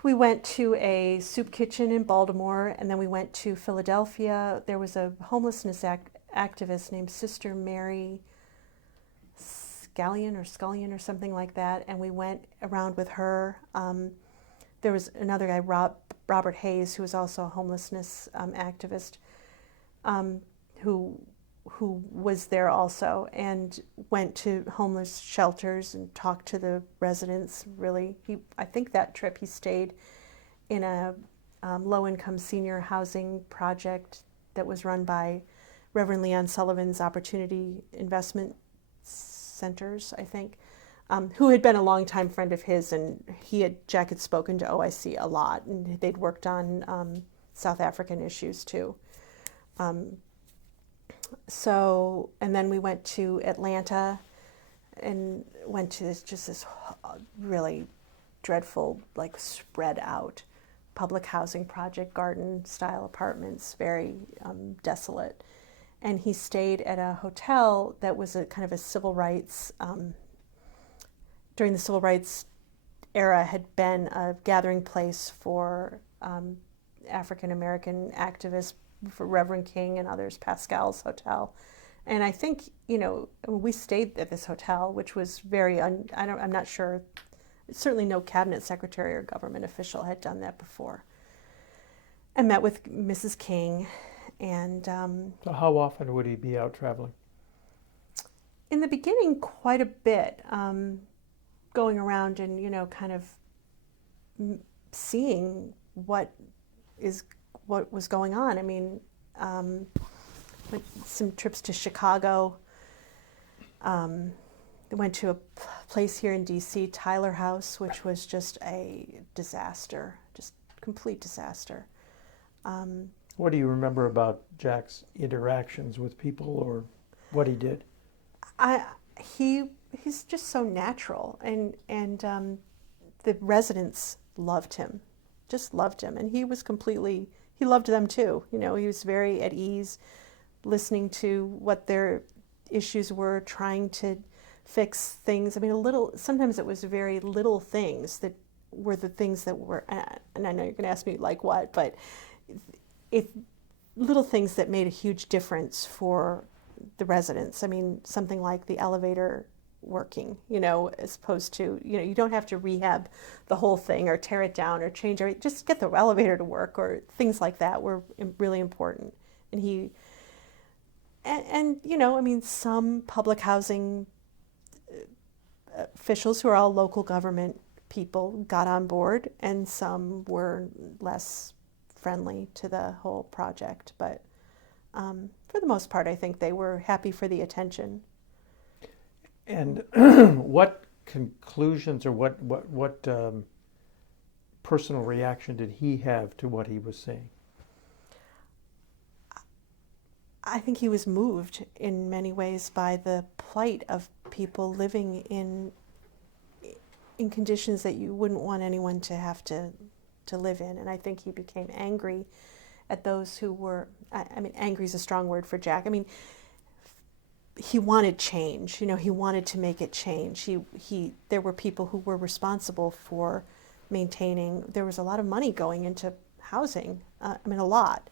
We went to a soup kitchen in Baltimore, and then we went to Philadelphia. There was a homelessness activist named Sister Mary Scullion or something like that, and we went around with her. there was another guy, Robert Hayes, who was also a homelessness activist, who was there also and went to homeless shelters and talked to the residents. Really, I think that trip he stayed in a low-income senior housing project that was run by Reverend Leon Sullivan's Opportunity Investment Centers, I think, who had been a longtime friend of his, and Jack had spoken to OIC a lot, and they'd worked on South African issues too. And then we went to Atlanta and went to this really dreadful, like spread out public housing project, garden style apartments, very desolate. And he stayed at a hotel that was a kind of a civil rights, during the civil rights era, had been a gathering place for African American activists, for Reverend King and others, Pascal's Hotel. And I think, we stayed at this hotel, which was very, I'm not sure, certainly no cabinet secretary or government official had done that before. I met with Mrs. King, and So how often would he be out traveling? in the beginning, quite a bit, going around and, kind of seeing what was going on. I mean, went some trips to Chicago. Went to a place here in D.C., Tyler House, which was just a disaster, just complete disaster. What do you remember about Jack's interactions with people, or what he did? He's just so natural, and the residents loved him, just loved him, and he loved them too. He was very at ease, listening to what their issues were, trying to fix things. I mean, sometimes it was very little things that were the things that were, and I know you're going to ask me like what, but little things that made a huge difference for the residents. I mean, something like the elevator working, as opposed to, you don't have to rehab the whole thing or tear it down or change it, just get the elevator to work, or things like that were really important. And I mean, some public housing officials who are all local government people got on board, and some were less friendly to the whole project. But for the most part, I think they were happy for the attention. And what conclusions or what personal reaction did he have to what he was saying? I think he was moved in many ways by the plight of people living in conditions that you wouldn't want anyone to have to live in. And I think he became angry at those who were, I mean, angry is a strong word for Jack. I mean, he wanted change, he wanted to make it change. There were people who were responsible for maintaining, there was a lot of money going into housing, a lot.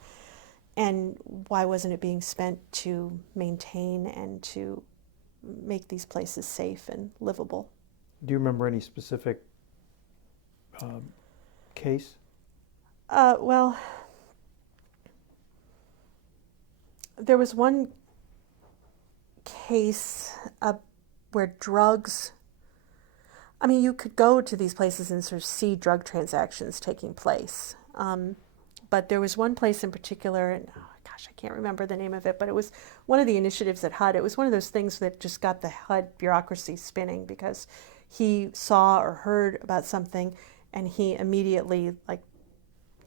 And why wasn't it being spent to maintain and to make these places safe and livable? Do you remember any specific case? Well, there was one case where drugs, I mean, you could go to these places and sort of see drug transactions taking place. But there was one place in particular, and I can't remember the name of it, but it was one of the initiatives at HUD. It was one of those things that just got the HUD bureaucracy spinning, because he saw or heard about something, and he immediately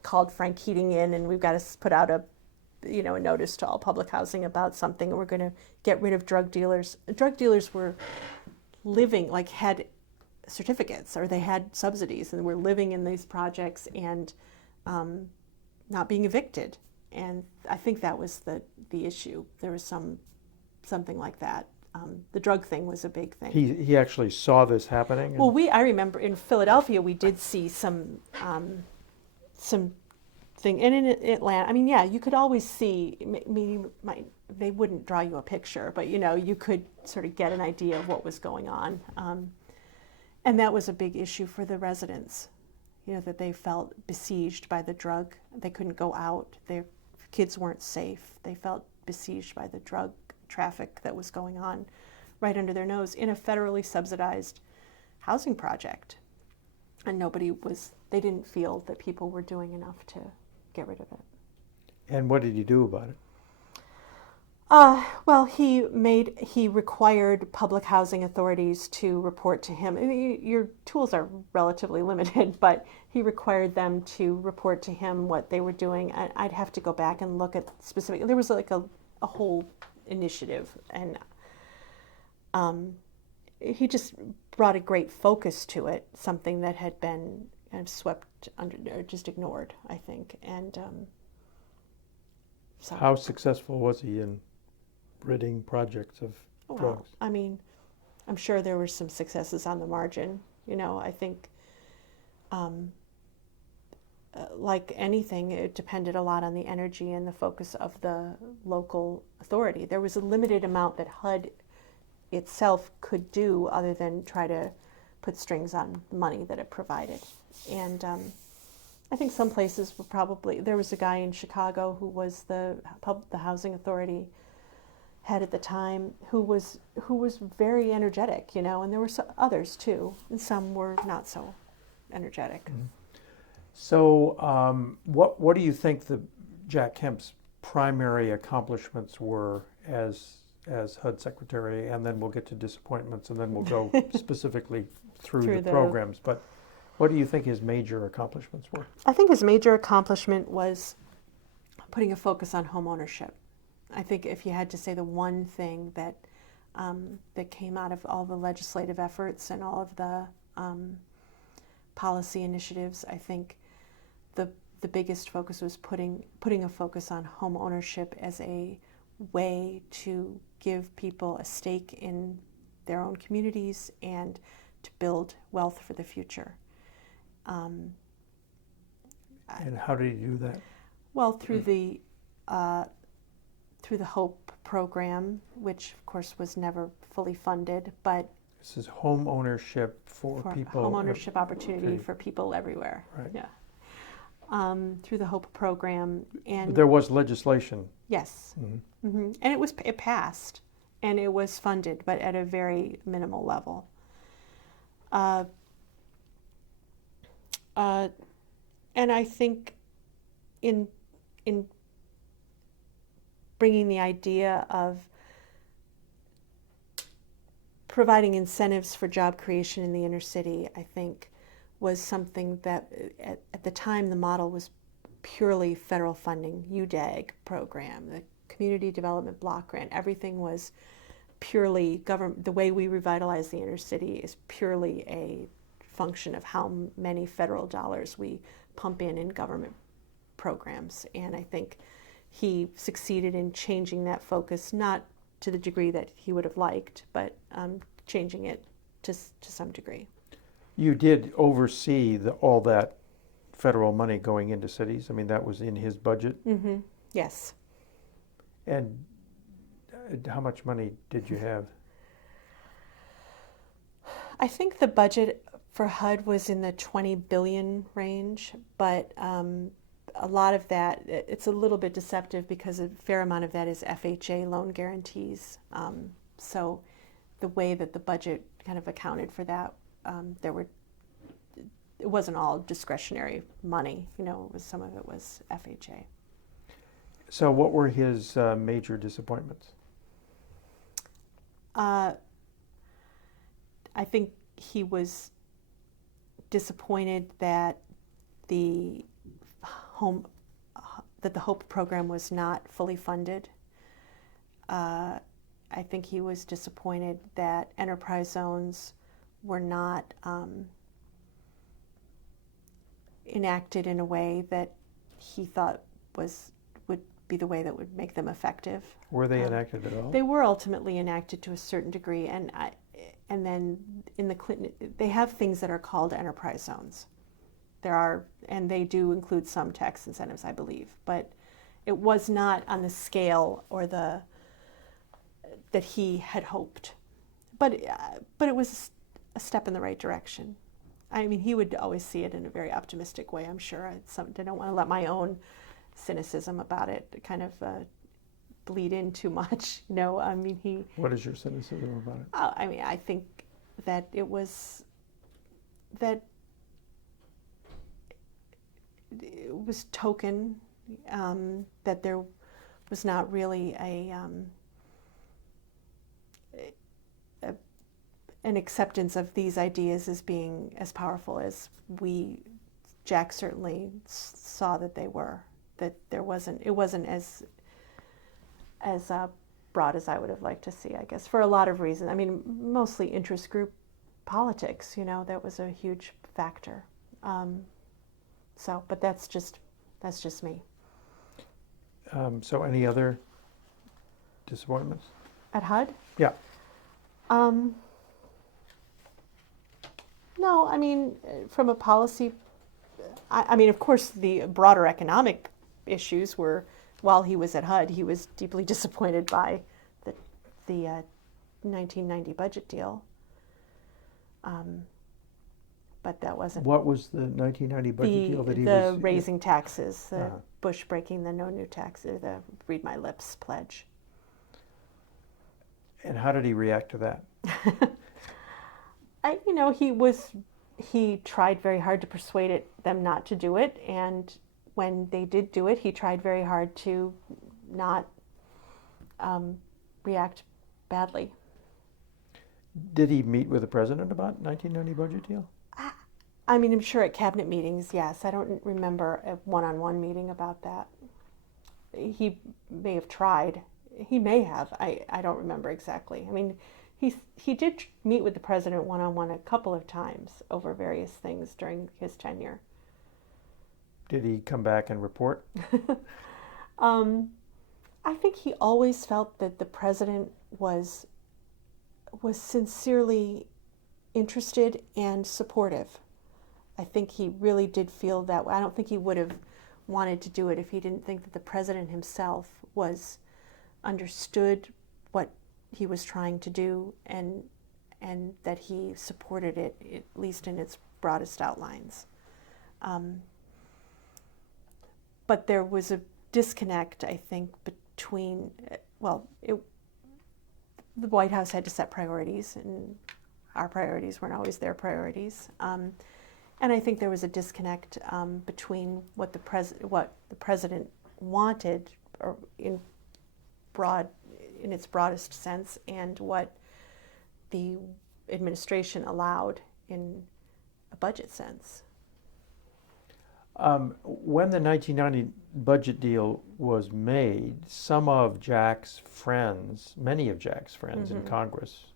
called Frank Keating in, and we've got to put out a notice to all public housing about something, and we're going to get rid of drug dealers. Drug dealers were living, had certificates, or they had subsidies, and were living in these projects and not being evicted. And I think that was the issue. There was something like that. The drug thing was a big thing. He actually saw this happening? Well, I remember in Philadelphia we did see some thing, and in Atlanta, I mean, yeah, you could always see, they wouldn't draw you a picture, but you could sort of get an idea of what was going on. And that was a big issue for the residents. that they felt besieged by the drug. They couldn't go out. Their kids weren't safe. They felt besieged by the drug traffic that was going on right under their nose in a federally subsidized housing project. And they didn't feel that people were doing enough to get rid of it. And what did he do about it? Well, he required public housing authorities to report to him. I mean, your tools are relatively limited, but he required them to report to him what they were doing. I'd have to go back and look at specific. There was like a whole initiative, and he just brought a great focus to it, something that had been kind of swept under, or just ignored, I think. And so, How successful was he in ridding projects of drugs? I mean, I'm sure there were some successes on the margin. I think, like anything, it depended a lot on the energy and the focus of the local authority. There was a limited amount that HUD itself could do other than try to put strings on the money that it provided. And I think some places were probably, there was a guy in Chicago who was the housing authority head at the time who was very energetic, and there were others too, and some were not so energetic. Mm-hmm. So what do you think Jack Kemp's primary accomplishments were as HUD secretary? And then we'll get to disappointments, and then we'll go specifically through the programs. But what do you think his major accomplishments were? I think his major accomplishment was putting a focus on home ownership. I think if you had to say the one thing that came out of all the legislative efforts and all of the policy initiatives, I think the biggest focus was putting a focus on home ownership as a way to give people a stake in their own communities and to build wealth for the future. And how did he do that? Well, through the HOPE program, which of course was never fully funded, but this is home ownership for people. Home ownership opportunity for people everywhere. Right. Yeah. Through the HOPE program, and there was legislation. Yes. Mm-hmm. Mm-hmm. And it passed, and it was funded, but at a very minimal level. And I think in bringing the idea of providing incentives for job creation in the inner city, I think, was something that at the time the model was purely federal funding, UDAG program, the Community Development Block Grant, everything was purely government. The way we revitalize the inner city is purely a function of how many federal dollars we pump in government programs. And I think he succeeded in changing that focus, not to the degree that he would have liked, but changing it to some degree. You did oversee all that federal money going into cities. I mean, that was in his budget. Mm-hmm. Yes. And how much money did you have? I think the budget for HUD was in the 20 billion range, but a lot of that, it's a little bit deceptive because a fair amount of that is FHA loan guarantees. So the way that the budget kind of accounted for that, it wasn't all discretionary money. Some of it was FHA. So what were his major disappointments? I think he was disappointed that the HOPE program was not fully funded. I think he was disappointed that enterprise zones were not enacted in a way that he thought would be the way that would make them effective. Were they enacted at all? They were ultimately enacted to a certain degree, and then in the Clinton, they have things that are called enterprise zones. And they do include some tax incentives, I believe, but it was not on the scale or that he had hoped. But it was a step in the right direction. I mean, he would always see it in a very optimistic way, I'm sure. I don't want to let my own cynicism about it kind of bleed in too much. I mean, What is your cynicism about it? I mean, I think that it was token, that there was not really an acceptance of these ideas as being as powerful as Jack certainly saw that they were. That it wasn't as broad as I would have liked to see, I guess, for a lot of reasons. I mean, mostly interest group politics, that was a huge factor. But that's just me. So any other disappointments? At HUD? Yeah. No, I mean, from a policy, I mean, of course, the broader economic issues were, while he was at HUD, he was deeply disappointed by the 1990 budget deal. But that wasn't... What was the 1990 budget deal that he the was... raising taxes, the Bush breaking the no new taxes, the read my lips pledge. And how did he react to that? He tried very hard to persuade them not to do it, and when they did do it, he tried very hard to not react badly. Did he meet with the president about 1990 budget deal? I mean, I'm sure at cabinet meetings, yes. I don't remember a one-on-one meeting about that. He may have tried. He may have. I don't remember exactly. I mean, he did meet with the president one-on-one a couple of times over various things during his tenure. Did he come back and report? I think he always felt that the president was sincerely interested and supportive. I think he really did feel that way. I don't think he would have wanted to do it if he didn't think that the president himself understood what he was trying to do, and that he supported it, at least in its broadest outlines. But there was a disconnect, I think, between, the White House had to set priorities, and our priorities weren't always their priorities. And I think there was a disconnect between what the president wanted, or in its broadest sense, and what the administration allowed in a budget sense. When the 1990 budget deal was made, some of Jack's friends, many of Jack's friends in Congress,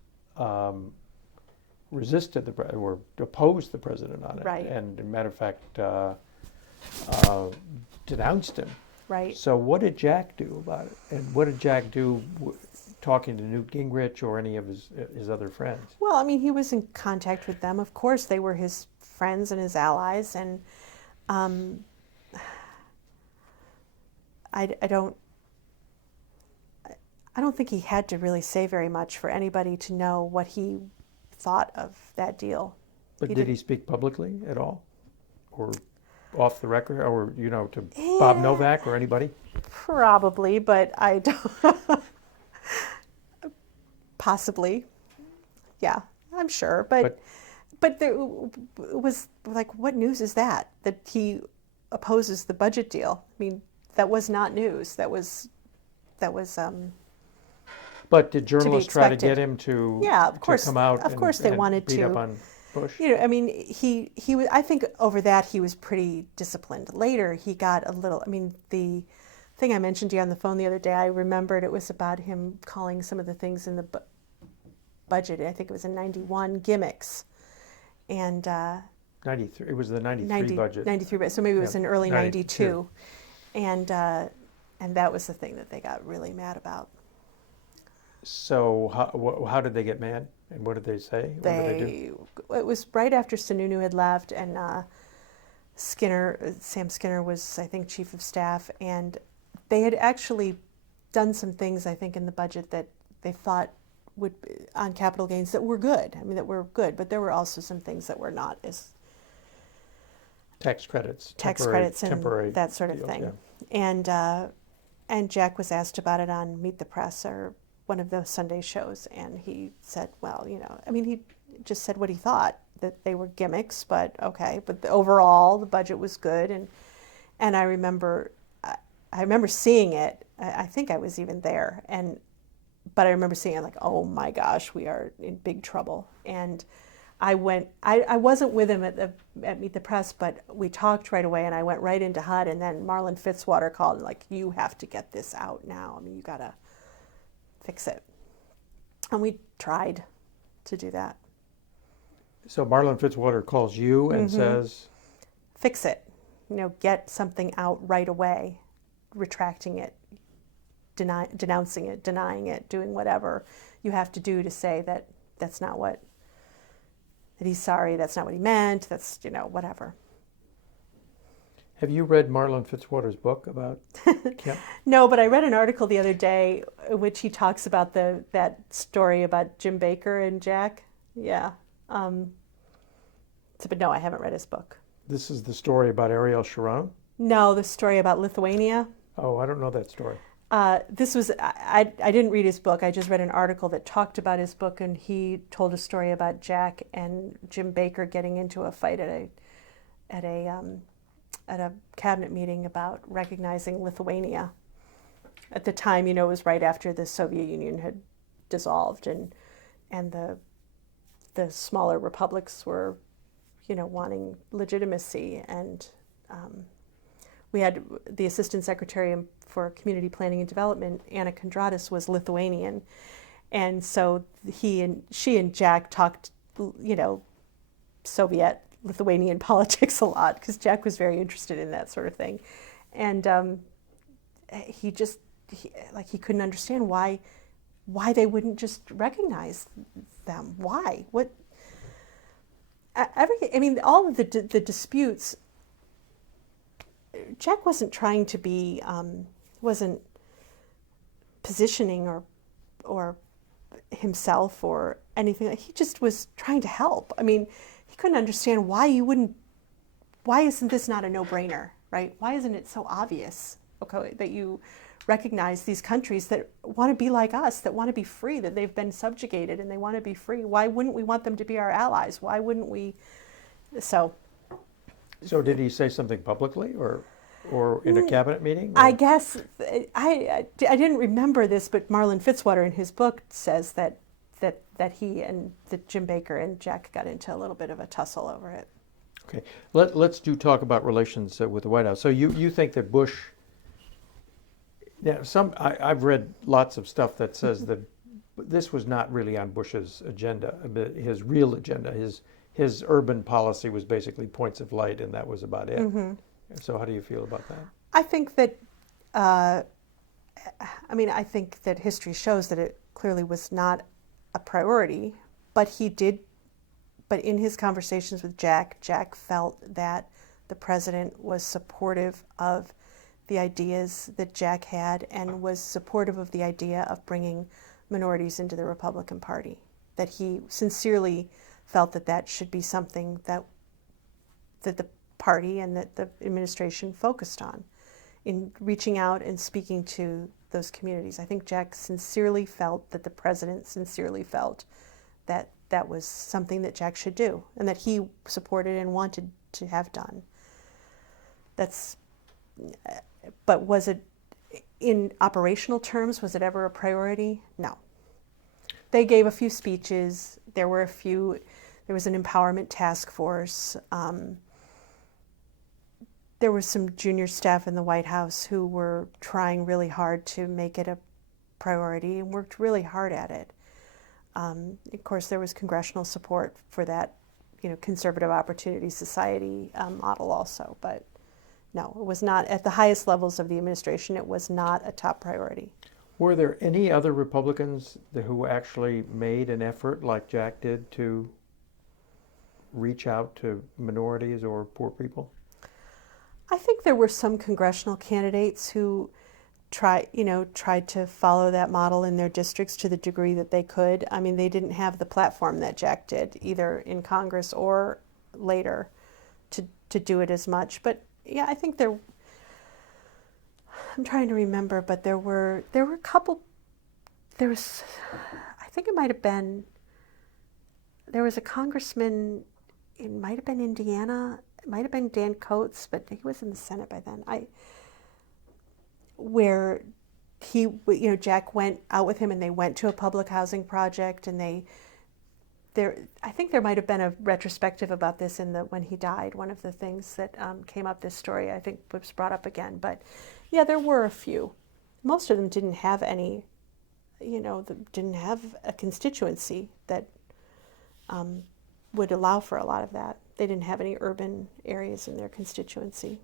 resisted or opposed the president on it, Right. and as a matter of fact, denounced him. Right. So what did Jack do about it? And what did Jack do talking to Newt Gingrich or any of his other friends? Well, I mean, he was in contact with them. Of course, they were his friends and his allies, and I don't think he had to really say very much for anybody to know what he thought of that deal. But did he speak publicly at all, or off the record, or to Bob Novak or anybody? Probably, but I don't. Possibly, yeah, I'm sure. But there it was like, what news is that he opposes the budget deal? I mean, that was not news. That was. But did journalists try to expected. get him to? Yeah, of course. To come out. Of course, they wanted beat to up on Bush. I mean, he was. I think over that he was pretty disciplined. Later, he got a little. I mean, the thing I mentioned to you on the phone the other day, I remembered it was about him calling some of the things in the budget. I think it was in '91 gimmicks, and 93. It was the 93 budget. 93, so maybe it was in early 92. And that was the thing that they got really mad about. So how did they get mad, and what did they say? What did they do? It was right after Sununu had left, and Sam Skinner was, I think, chief of staff, and they had actually done some things, I think, in the budget that they thought on capital gains that were good. I mean, that were good, but there were also some things that were not as tax credits, tax temporary, credits and temporary that sort of deals, thing. yeah. And Jack was asked about it on Meet the Press or one of those Sunday shows, and he said, well, I mean, he just said what he thought, that they were gimmicks, but okay. But overall, the budget was good, and I remember seeing it. I think I was even there, but I remember seeing it like, oh my gosh, we are in big trouble. And I wasn't with him at Meet the Press, but we talked right away, and I went right into HUD, and then Marlon Fitzwater called and like, you have to get this out now. I mean, you gotta fix it. And we tried to do that. So Marlon Fitzwater calls you and says, Fix it. Get something out right away, retracting it, denouncing it, denying it, doing whatever you have to do to say that that's not what, that he's sorry, that's not what he meant, that's, whatever. have you read Marlon Fitzwater's book about Kemp? No, but I read an article the other day in which he talks about that story about Jim Baker and Jack. Yeah. But no, I haven't read his book. This is the story about Ariel Sharon? No, the story about Lithuania. Oh, I don't know that story. This was, I didn't read his book. I just read an article that talked about his book, and he told a story about Jack and Jim Baker getting into a fight at a cabinet meeting about recognizing Lithuania. At the time, it was right after the Soviet Union had dissolved, and the smaller republics were, wanting legitimacy. And we had the Assistant Secretary for Community Planning and Development, Anna Kondratis, was Lithuanian. And so she and Jack talked, Soviet Lithuanian politics a lot, because Jack was very interested in that sort of thing. And he couldn't understand why they wouldn't just recognize them. Why? What? All of the disputes. Jack wasn't trying to be, wasn't positioning or himself or anything. He just was trying to help. I mean, he couldn't understand why isn't this not a no-brainer, right? Why isn't it so obvious, okay, that you recognize these countries that want to be like us, that want to be free, that they've been subjugated and they want to be free? Why wouldn't we want them to be our allies? Why wouldn't we? So did he say something publicly or in a cabinet meeting? I guess I didn't remember this, but Marlon Fitzwater in his book says that he and Jim Baker and Jack got into a little bit of a tussle over it. Okay, let's talk about relations with the White House. So you think that Bush? Yeah, I've read lots of stuff that says that this was not really on Bush's agenda. His real agenda, his urban policy was basically points of light, and that was about it. Mm-hmm. So how do you feel about that? I think that, I think that history shows that it clearly was not a priority, but in his conversations with Jack felt that the president was supportive of the ideas that Jack had and was supportive of the idea of bringing minorities into the Republican Party, that he sincerely felt that should be something that the party and that the administration focused on in reaching out and speaking to those communities. I think Jack sincerely felt that the president sincerely felt that that was something that Jack should do and that he supported and wanted to have done. But was it, in operational terms, was it ever a priority? No. They gave a few speeches. There was an empowerment task force. There was some junior staff in the White House who were trying really hard to make it a priority and worked really hard at it. Of course, there was congressional support for that, conservative opportunity society model also, but no, it was not at the highest levels of the administration. It was not a top priority. Were there any other Republicans who actually made an effort like Jack did to reach out to minorities or poor people? I think there were some congressional candidates who tried to follow that model in their districts to the degree that they could. I mean, they didn't have the platform that Jack did, either in Congress or later. to do it as much. But yeah, I think I'm trying to remember, but there were a couple. I think it might have been. There was a congressman. It might have been Indiana. It might have been Dan Coates, but he was in the Senate by then. Where he, Jack went out with him, and they went to a public housing project, and I think there might have been a retrospective about this when he died. One of the things that came up, this story, I think was brought up again. But yeah, there were a few. Most of them didn't have any, didn't have a constituency that would allow for a lot of that. They didn't have any urban areas in their constituency.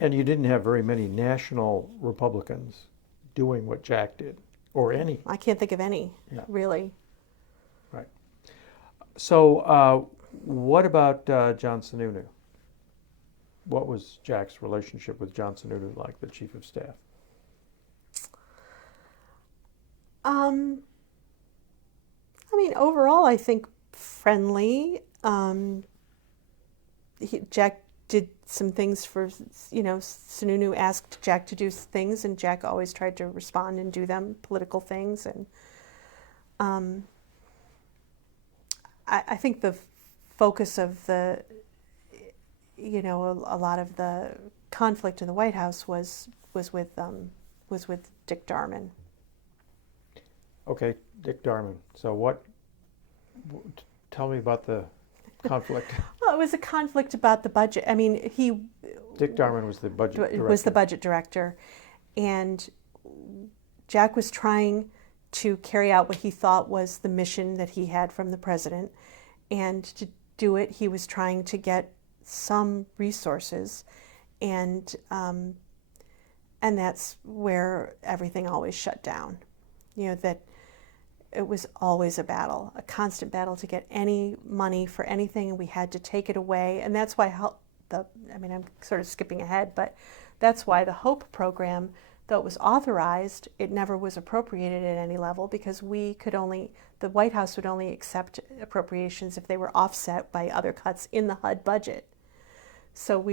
And you didn't have very many national Republicans doing what Jack did, or any. I can't think of any, really. Right. So what about John Sununu? What was Jack's relationship with John Sununu like, the chief of staff? Overall, I think friendly. Jack did some things for, Sununu asked Jack to do things, and Jack always tried to respond and do them, political things. And I think the focus of a lot of the conflict in the White House was with Dick Darman. Okay, Dick Darman. So tell me about the conflict. Well, it was a conflict about the budget. Dick Darman was the budget director. Was the budget director, and Jack was trying to carry out what he thought was the mission that he had from the president, and to do it, he was trying to get some resources, and that's where everything always shut down. That it was always a battle, a constant battle to get any money for anything, and we had to take it away. And that's why I'm sort of skipping ahead, but that's why the HOPE program, though it was authorized, it never was appropriated at any level, because the White House would only accept appropriations if they were offset by other cuts in the HUD budget. So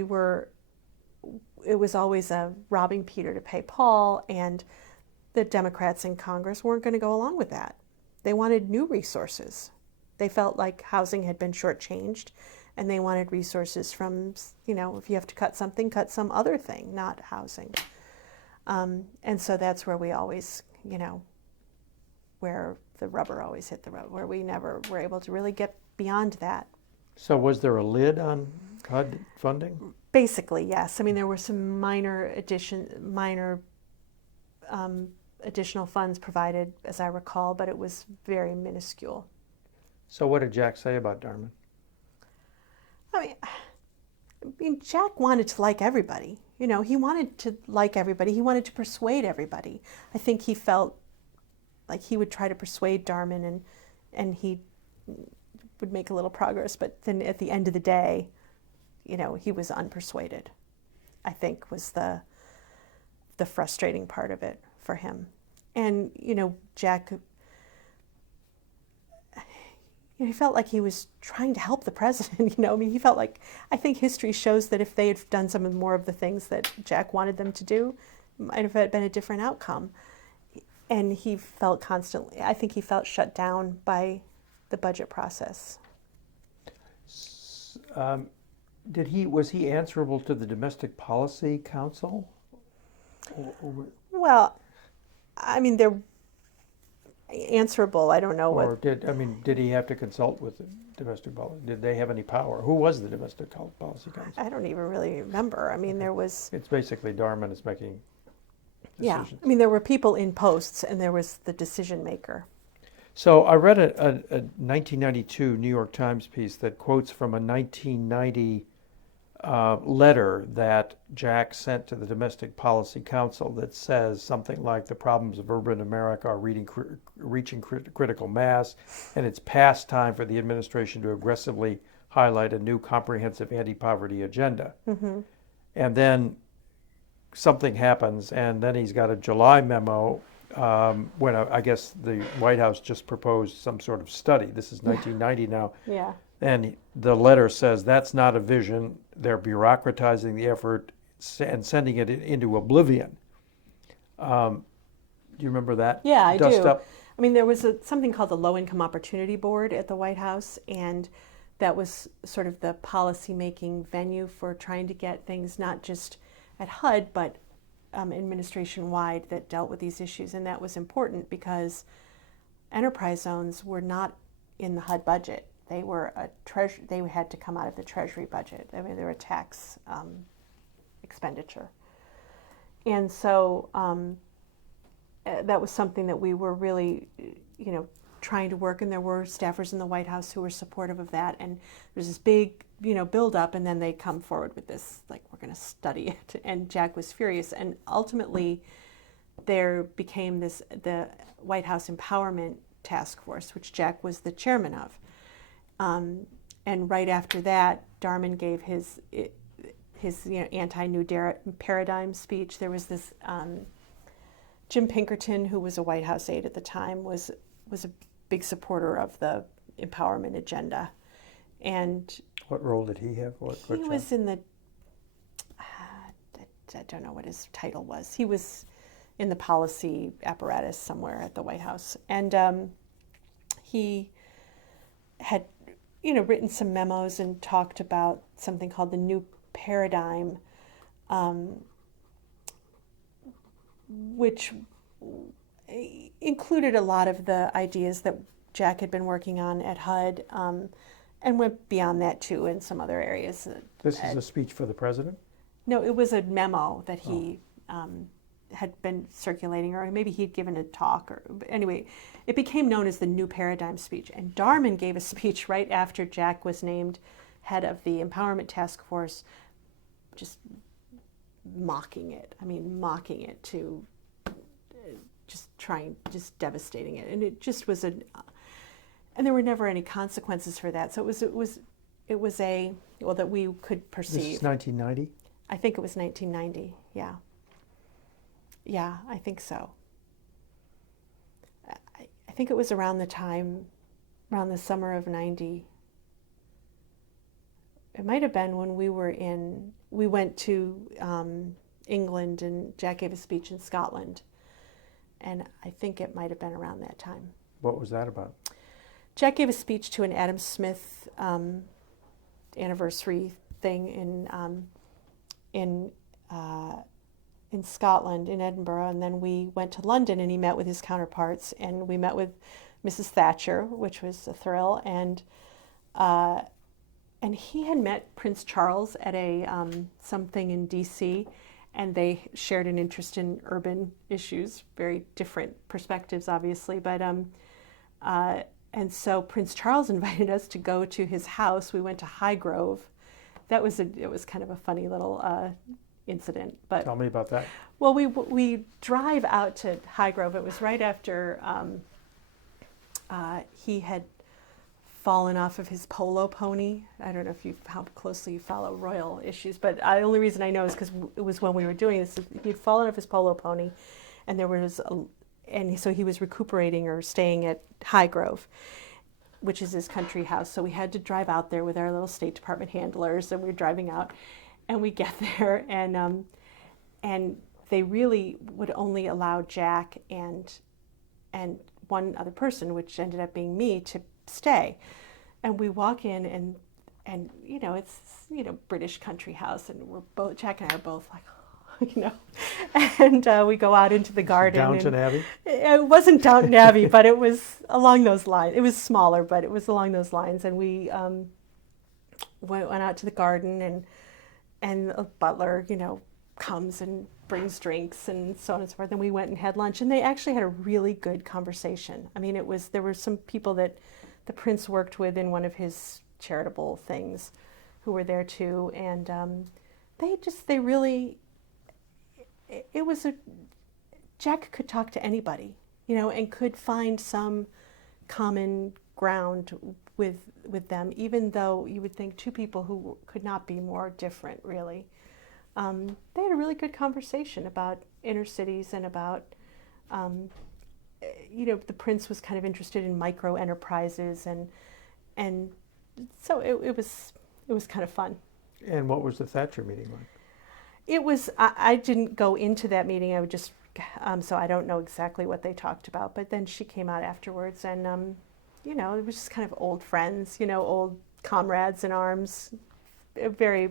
it was always a robbing Peter to pay Paul, and the Democrats in Congress weren't going to go along with that. They wanted new resources. They felt like housing had been shortchanged, and they wanted resources from, if you have to cut something, cut some other thing, not housing. And so that's where we always, where the rubber always hit the road, where we never were able to really get beyond that. So was there a lid on HUD funding? Basically, yes. There were some additional funds provided, as I recall, but it was very minuscule. So what did Jack say about Darman? Jack wanted to like everybody. He wanted to like everybody. He wanted to persuade everybody. I think he felt like he would try to persuade Darman, and he would make a little progress, but then at the end of the day, he was unpersuaded, I think, was the frustrating part of it for him. And Jack, he felt like he was trying to help the president. He felt like, I think history shows that if they had done some more of the things that Jack wanted them to do, it might have been a different outcome. And he felt I think he felt shut down by the budget process. Was he answerable to the Domestic Policy Council? Well, they're answerable. I don't know or what. Did he have to consult with the domestic policy? Did they have any power? Who was the Domestic Policy Council? I don't even really remember. There was. It's basically Darman is making decisions. Yeah, there were people in posts, and there was the decision maker. So I read a 1992 New York Times piece that quotes from a 1990 letter that Jack sent to the Domestic Policy Council that says something like the problems of urban America are reaching critical mass, and it's past time for the administration to aggressively highlight a new comprehensive anti-poverty agenda. And then something happens, and then he's got a July memo when I guess the White House just proposed some sort of study. This is 1990 now. Yeah. And the letter says that's not a vision. They're bureaucratizing the effort and sending it into oblivion. Do you remember that? Yeah, I dust do. up? I mean, there was something called the Low Income Opportunity Board at the White House, and that was sort of the policy-making venue for trying to get things not just at HUD, but administration-wide that dealt with these issues. And that was important because enterprise zones were not in the HUD budget. They were they had to come out of the Treasury budget. I mean, they were a tax expenditure. And so that was something that we were really, trying to work, and there were staffers in the White House who were supportive of that. And there's this big, build up, and then they come forward with this, like, we're going to study it. And Jack was furious. And ultimately, there became the White House Empowerment Task Force, which Jack was the chairman of. And right after that, Darman gave his anti-New Paradigm speech. There was this Jim Pinkerton, who was a White House aide at the time, was a big supporter of the empowerment agenda. And What role did he have? he was in the, I don't know what his title was. He was in the policy apparatus somewhere at the White House. And he had, written some memos and talked about something called the New Paradigm, which included a lot of the ideas that Jack had been working on at HUD, and went beyond that too in some other areas. This is a speech for the president? No, it was a memo that he had been circulating, or maybe he'd given a talk. Or anyway, it became known as the New Paradigm speech. And Darman gave a speech right after Jack was named head of the Empowerment Task Force, just mocking it. I mean, mocking it to just devastating it. And it just was and there were never any consequences for that. So it was that we could perceive. This is 1990? I think it was 1990, yeah. Yeah, I think so. I think it was around the summer of 90. It might have been when we went to England, and Jack gave a speech in Scotland. And I think it might have been around that time. What was that about? Jack gave a speech to an Adam Smith anniversary thing in Scotland, in Edinburgh, and then we went to London, and he met with his counterparts, and we met with Mrs. Thatcher, which was a thrill, and he had met Prince Charles at a something in D.C., and they shared an interest in urban issues, very different perspectives, obviously, but and so Prince Charles invited us to go to his house. We went to Highgrove. It was kind of a funny little incident. But Tell me about that. well, we drive out to Highgrove. It was right after he had fallen off of his polo pony. I don't know how closely you follow royal issues, but the only reason I know is because it was when we were doing this. He'd fallen off his polo pony, and so he was recuperating or staying at Highgrove, which is his country house. So we had to drive out there with our little State Department handlers, and we were driving out, and we get there, and they really would only allow Jack and one other person, which ended up being me, to stay. And we walk in, and it's British country house, and Jack and I are both like, and we go out into the garden. Downton Abbey? It wasn't Downton Abbey, but it was along those lines. It was smaller, but it was along those lines. And we went out to the garden, and a butler, comes and brings drinks and so on and so forth. And we went and had lunch, and they actually had a really good conversation. I mean, there were some people that the prince worked with in one of his charitable things who were there too, and Jack could talk to anybody, and could find some common ground with them, even though you would think two people who could not be more different, really. They had a really good conversation about inner cities and about um, the prince was kind of interested in micro enterprises, and so it was kind of fun. And what was the Thatcher meeting like? It was. I didn't go into that meeting. I would just. So I don't know exactly what they talked about. But then she came out afterwards, and it was just kind of old friends. Old comrades in arms. A very,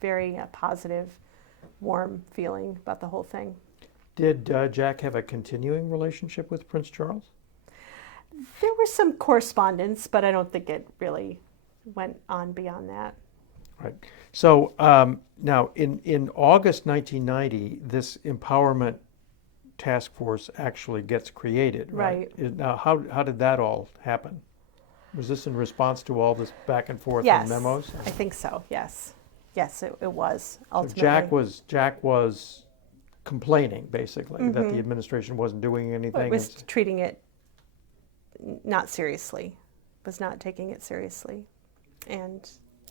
very positive, warm feeling about the whole thing. Did Jack have a continuing relationship with Prince Charles? There was some correspondence, but I don't think it really went on beyond that. Right. So now, in August 1990, this empowerment task force actually gets created. Right. Now, how did that all happen? Was this in response to all this back and forth Yes, and memos? I think so. Yes, it was So ultimately. Jack was complaining basically that Mm-hmm. the administration wasn't doing anything. It was treating it not seriously, was not taking it seriously, and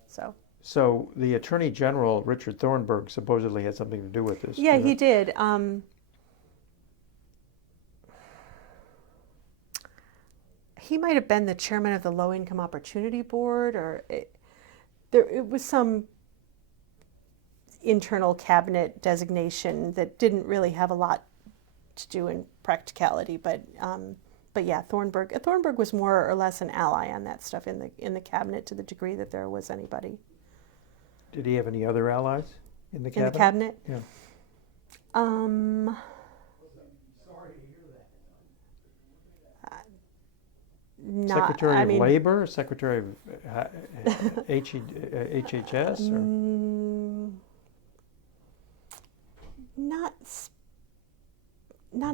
so. So the Attorney General, Richard Thornburg, supposedly had something to do with this. Yeah, he did. He might have been the chairman of the Low Income Opportunity Board, or it was some internal cabinet designation that didn't really have a lot to do in practicality. But yeah, Thornburg was more or less an ally on that stuff in the cabinet, to the degree that there was anybody. Did he have any other allies in the cabinet? In the cabinet? Yeah. Secretary of Labor, Secretary of HHS, or not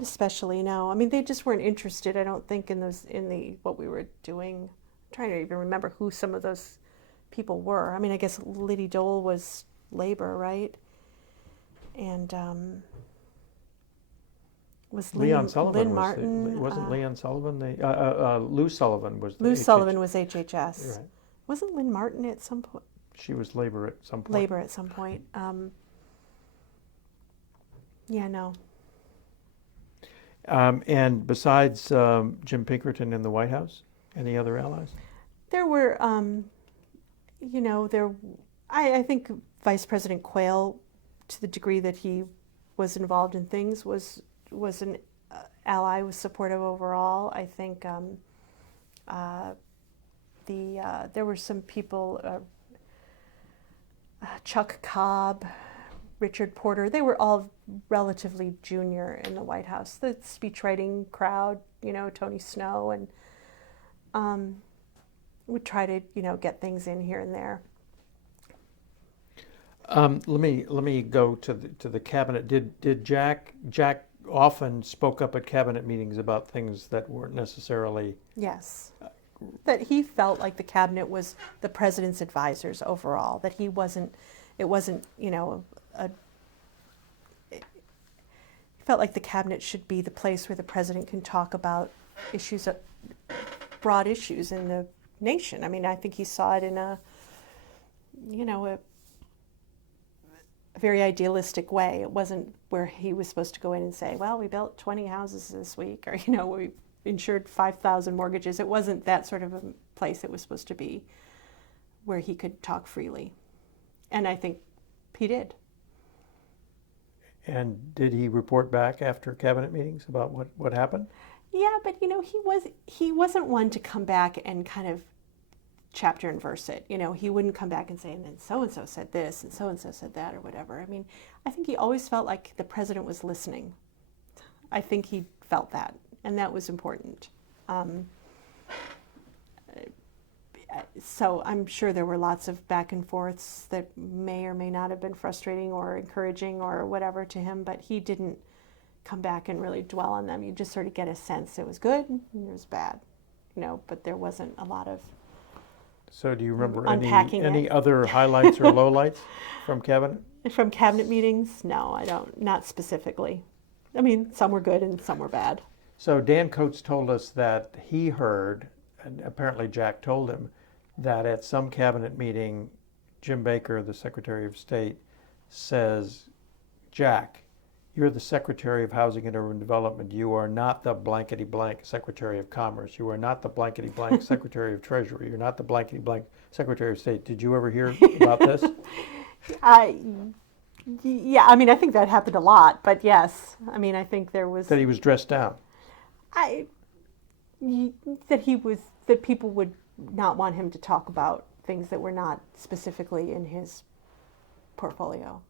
especially. No, I mean they just weren't interested. I don't think in what we were doing. I'm trying to even remember who some of those people were. I mean, I guess Liddy Dole was Labor, right? And was Leon Sullivan Lynn Martin? Wasn't Leon Sullivan? Lou Sullivan was. Lou Sullivan was HHS. Right. Wasn't Lynn Martin at some point? She was Labor at some point. Labor at some point. Yeah, no. And besides Jim Pinkerton in the White House, any other allies? There were, I think Vice President Quayle, to the degree that he was involved in things, was an ally, was supportive overall. I think there were some people, Chuck Cobb, Richard Porter, they were all relatively junior in the White House. The speechwriting crowd, Tony Snow, and would try to, get things in here and there. Let me go to the cabinet. Did Jack often spoke up at cabinet meetings about things that weren't necessarily? Yes, that he felt like the cabinet was the president's advisors overall. That it wasn't, he felt like the cabinet should be the place where the president can talk about issues, broad issues in the nation. I mean, I think he saw it in a very idealistic way. It wasn't where he was supposed to go in and say, well, we built 20 houses this week, or, we insured 5,000 mortgages. It wasn't that sort of a place. It was supposed to be where he could talk freely. And I think he did. And did he report back after cabinet meetings about what happened? Yeah, but he wasn't one to come back and kind of chapter and verse it. He wouldn't come back and say, and then so-and-so said this and so-and-so said that, or whatever. I mean, I think he always felt like the president was listening. I think he felt that, and that was important. So I'm sure there were lots of back and forths that may or may not have been frustrating or encouraging or whatever to him, but he didn't come back and really dwell on them. You just sort of get a sense it was good and it was bad, but there wasn't a lot of So do you remember unpacking any other highlights or lowlights from cabinet? From cabinet meetings? No, I don't. Not specifically. I mean, some were good and some were bad. So Dan Coates told us that he heard, and apparently Jack told him, that at some cabinet meeting, Jim Baker, the Secretary of State, says, Jack, You're the Secretary of Housing and Urban Development. You are not the blankety blank Secretary of Commerce. You are not the blankety blank Secretary of Treasury. You're not the blankety blank Secretary of State. Did you ever hear about this? Yeah, I mean, I think that happened a lot, but yes, I mean, I think there was That he was dressed down. I that people would not want him to talk about things that were not specifically in his portfolio.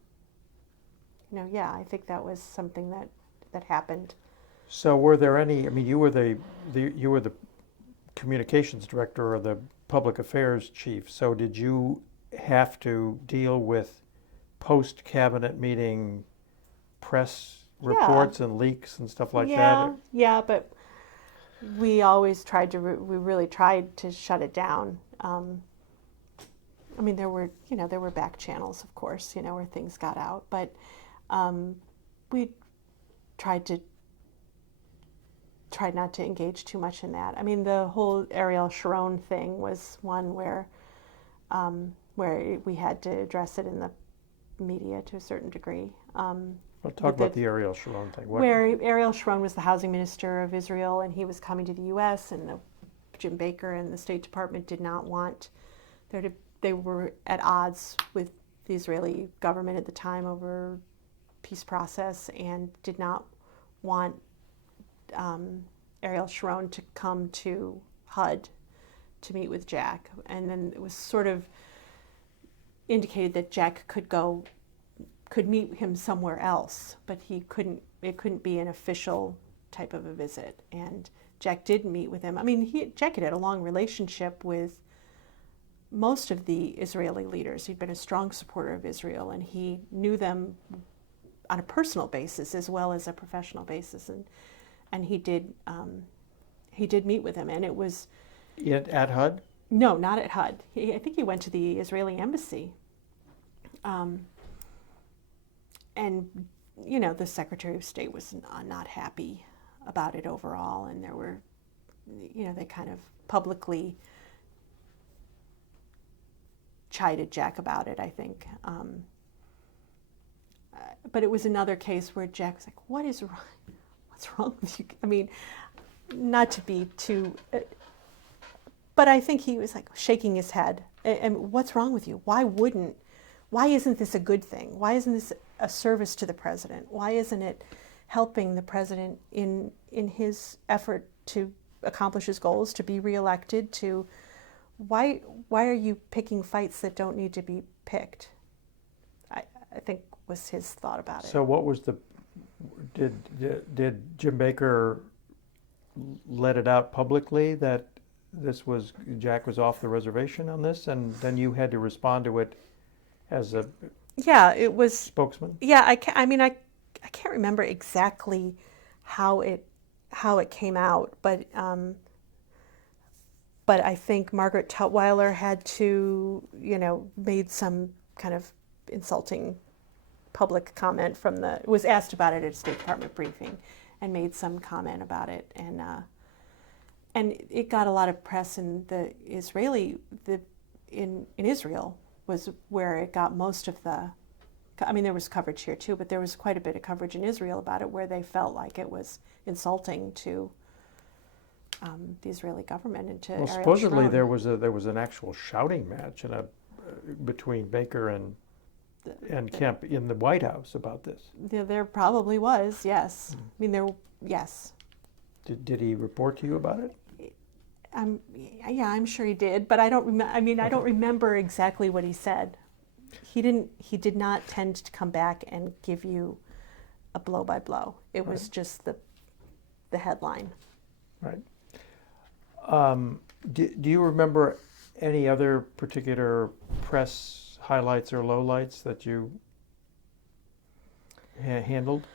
Yeah, I think that was something that happened. So were there any? I mean, you were the communications director or the public affairs chief. So did you have to deal with post cabinet meeting press reports and leaks and stuff like that? Yeah, but we always tried to. We really tried to shut it down. I mean, there were back channels, of course, where things got out, but we tried not to engage too much in that. I mean, the whole Ariel Sharon thing was one where we had to address it in the media to a certain degree. Well, talk about the Ariel Sharon thing. Where Ariel Sharon was the housing minister of Israel, and he was coming to the U.S., and Jim Baker and the State Department did not want there to. They were at odds with the Israeli government at the time over peace process, and did not want Ariel Sharon to come to HUD to meet with Jack. And then it was sort of indicated that Jack could meet him somewhere else, but it couldn't be an official type of a visit. And Jack did meet with him. I mean, Jack had a long relationship with most of the Israeli leaders. He'd been a strong supporter of Israel, and he knew them on a personal basis as well as a professional basis. And he did meet with him, and it was at HUD? No, not at HUD. I think he went to the Israeli embassy. And the Secretary of State was not happy about it overall, and there were, they kind of publicly chided Jack about it, I think. But it was another case where Jack was like, "What is wrong? What's wrong with you?" I mean, not to be too, but I think he was like shaking his head. And what's wrong with you? Why isn't this a good thing? Why isn't this a service to the president? Why isn't it helping the president in his effort to accomplish his goals, to be reelected, to why are you picking fights that don't need to be picked? I think was his thought about it. So what was did Jim Baker let it out publicly that Jack was off the reservation on this, and then you had to respond to it as a it was spokesman? Yeah, I can't remember exactly how it came out, but I think Margaret Tutwiler had to, made some kind of insulting public comment was asked about it at a State Department briefing, and made some comment about it, and it got a lot of press in the in Israel was where it got most of the. I mean, there was coverage here too, but there was quite a bit of coverage in Israel about it, where they felt like it was insulting to the Israeli government and to Ariel supposedly Sharon. there was an actual shouting match between Baker and Kemp in the White House about this. There probably was, yes. I mean, yes. Did he report to you about it? Yeah, I'm sure he did, but I don't remember. I mean, I don't remember exactly what he said. He did not tend to come back and give you a blow by blow. It was just the headline. Right. Do you remember any other particular press highlights or lowlights that you handled?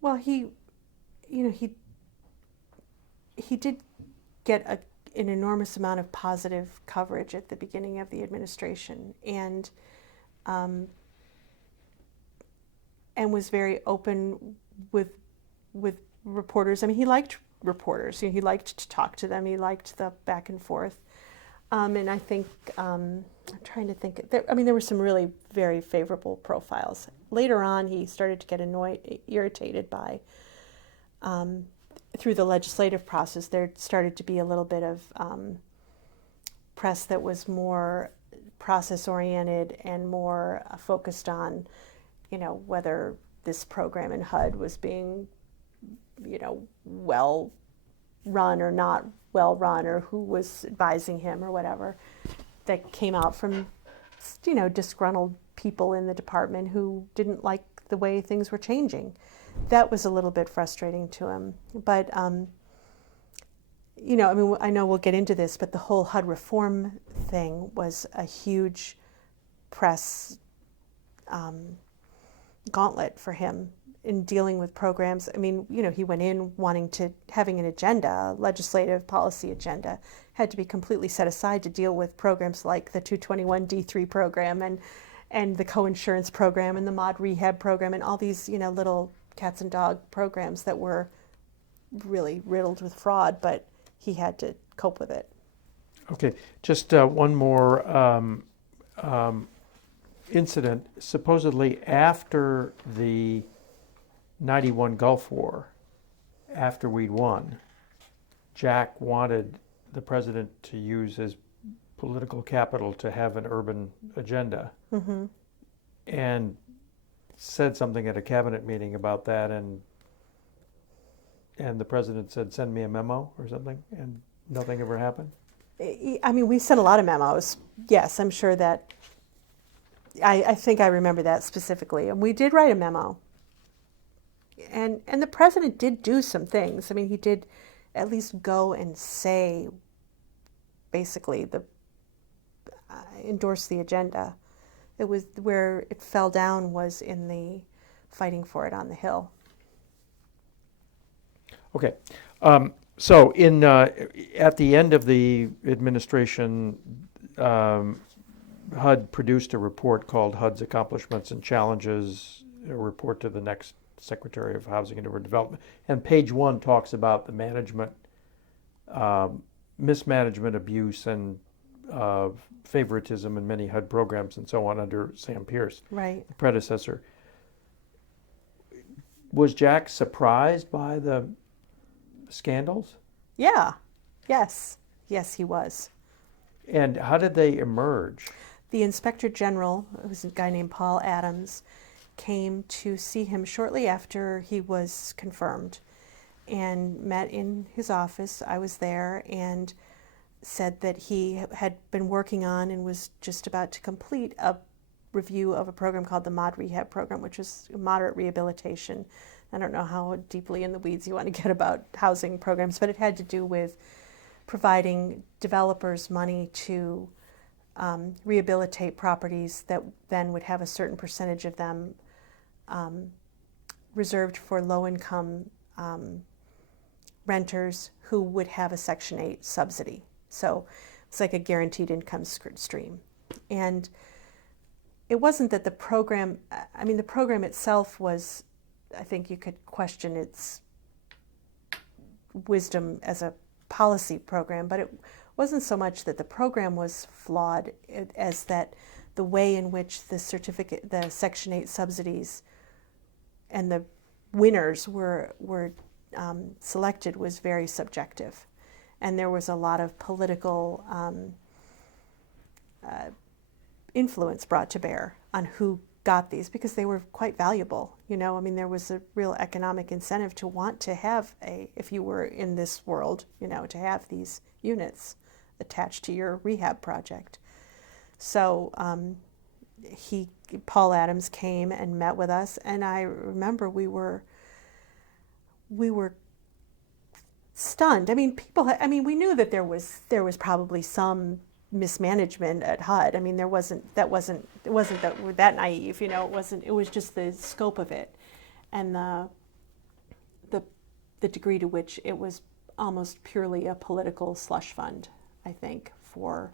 Well, he did get an enormous amount of positive coverage at the beginning of the administration, and was very open with reporters. I mean, he liked reporters. He liked to talk to them. He liked the back and forth. And I think, I'm trying to think, there were some really very favorable profiles. Later on, he started to get irritated by, through the legislative process, there started to be a little bit of press that was more process-oriented and more focused on, whether this program in HUD was being, well run or not well run, or who was advising him or whatever, that came out from, disgruntled people in the department who didn't like the way things were changing. That was a little bit frustrating to him. But, I know we'll get into this, but the whole HUD reform thing was a huge press gauntlet for him in dealing with programs. He went in having an agenda, a legislative policy agenda, had to be completely set aside to deal with programs like the 221D3 program and the coinsurance program and the mod rehab program and all these, little cats and dog programs that were really riddled with fraud, but he had to cope with it. Okay, just one more incident. Supposedly after the 91 Gulf War, after we'd won, Jack wanted the president to use his political capital to have an urban agenda, Mm-hmm. and said something at a cabinet meeting about that, and the president said, "Send me a memo," or something, and nothing ever happened. We sent a lot of memos. Yes, I'm sure that, I think I remember that specifically. And we did write a memo. And the president did do some things. He did at least go and say, basically, endorse the agenda. It was where it fell down was in the fighting for it on the Hill. Okay. So at the end of the administration, HUD produced a report called HUD's Accomplishments and Challenges, a report to the next Secretary of Housing and Urban Development. And page 1 talks about the management, mismanagement, abuse, and favoritism in many HUD programs and so on under Sam Pierce, Right. the predecessor. Was Jack surprised by the scandals? Yeah. Yes, he was. And how did they emerge? The Inspector General, who was a guy named Paul Adams, came to see him shortly after he was confirmed and met in his office. I was there, and said that he had been working on and was just about to complete a review of a program called the mod rehab program, which is moderate rehabilitation. I don't know how deeply in the weeds you want to get about housing programs, but it had to do with providing developers money to rehabilitate properties that then would have a certain percentage of them reserved for low-income renters who would have a Section 8 subsidy. So it's like a guaranteed income stream. And it wasn't that the program, the program itself was, I think you could question its wisdom as a policy program, but it wasn't so much that the program was flawed as that the way in which the Section 8 subsidies and the winners were selected was very subjective. And there was a lot of political influence brought to bear on who got these, because they were quite valuable. There was a real economic incentive to want to have if you were in this world, to have these units attached to your rehab project. So Paul Adams came and met with us, and I remember we were stunned. We knew that there was probably some mismanagement at HUD. It wasn't that we're that naive, it was just the scope of it and the degree to which it was almost purely a political slush fund, I think, for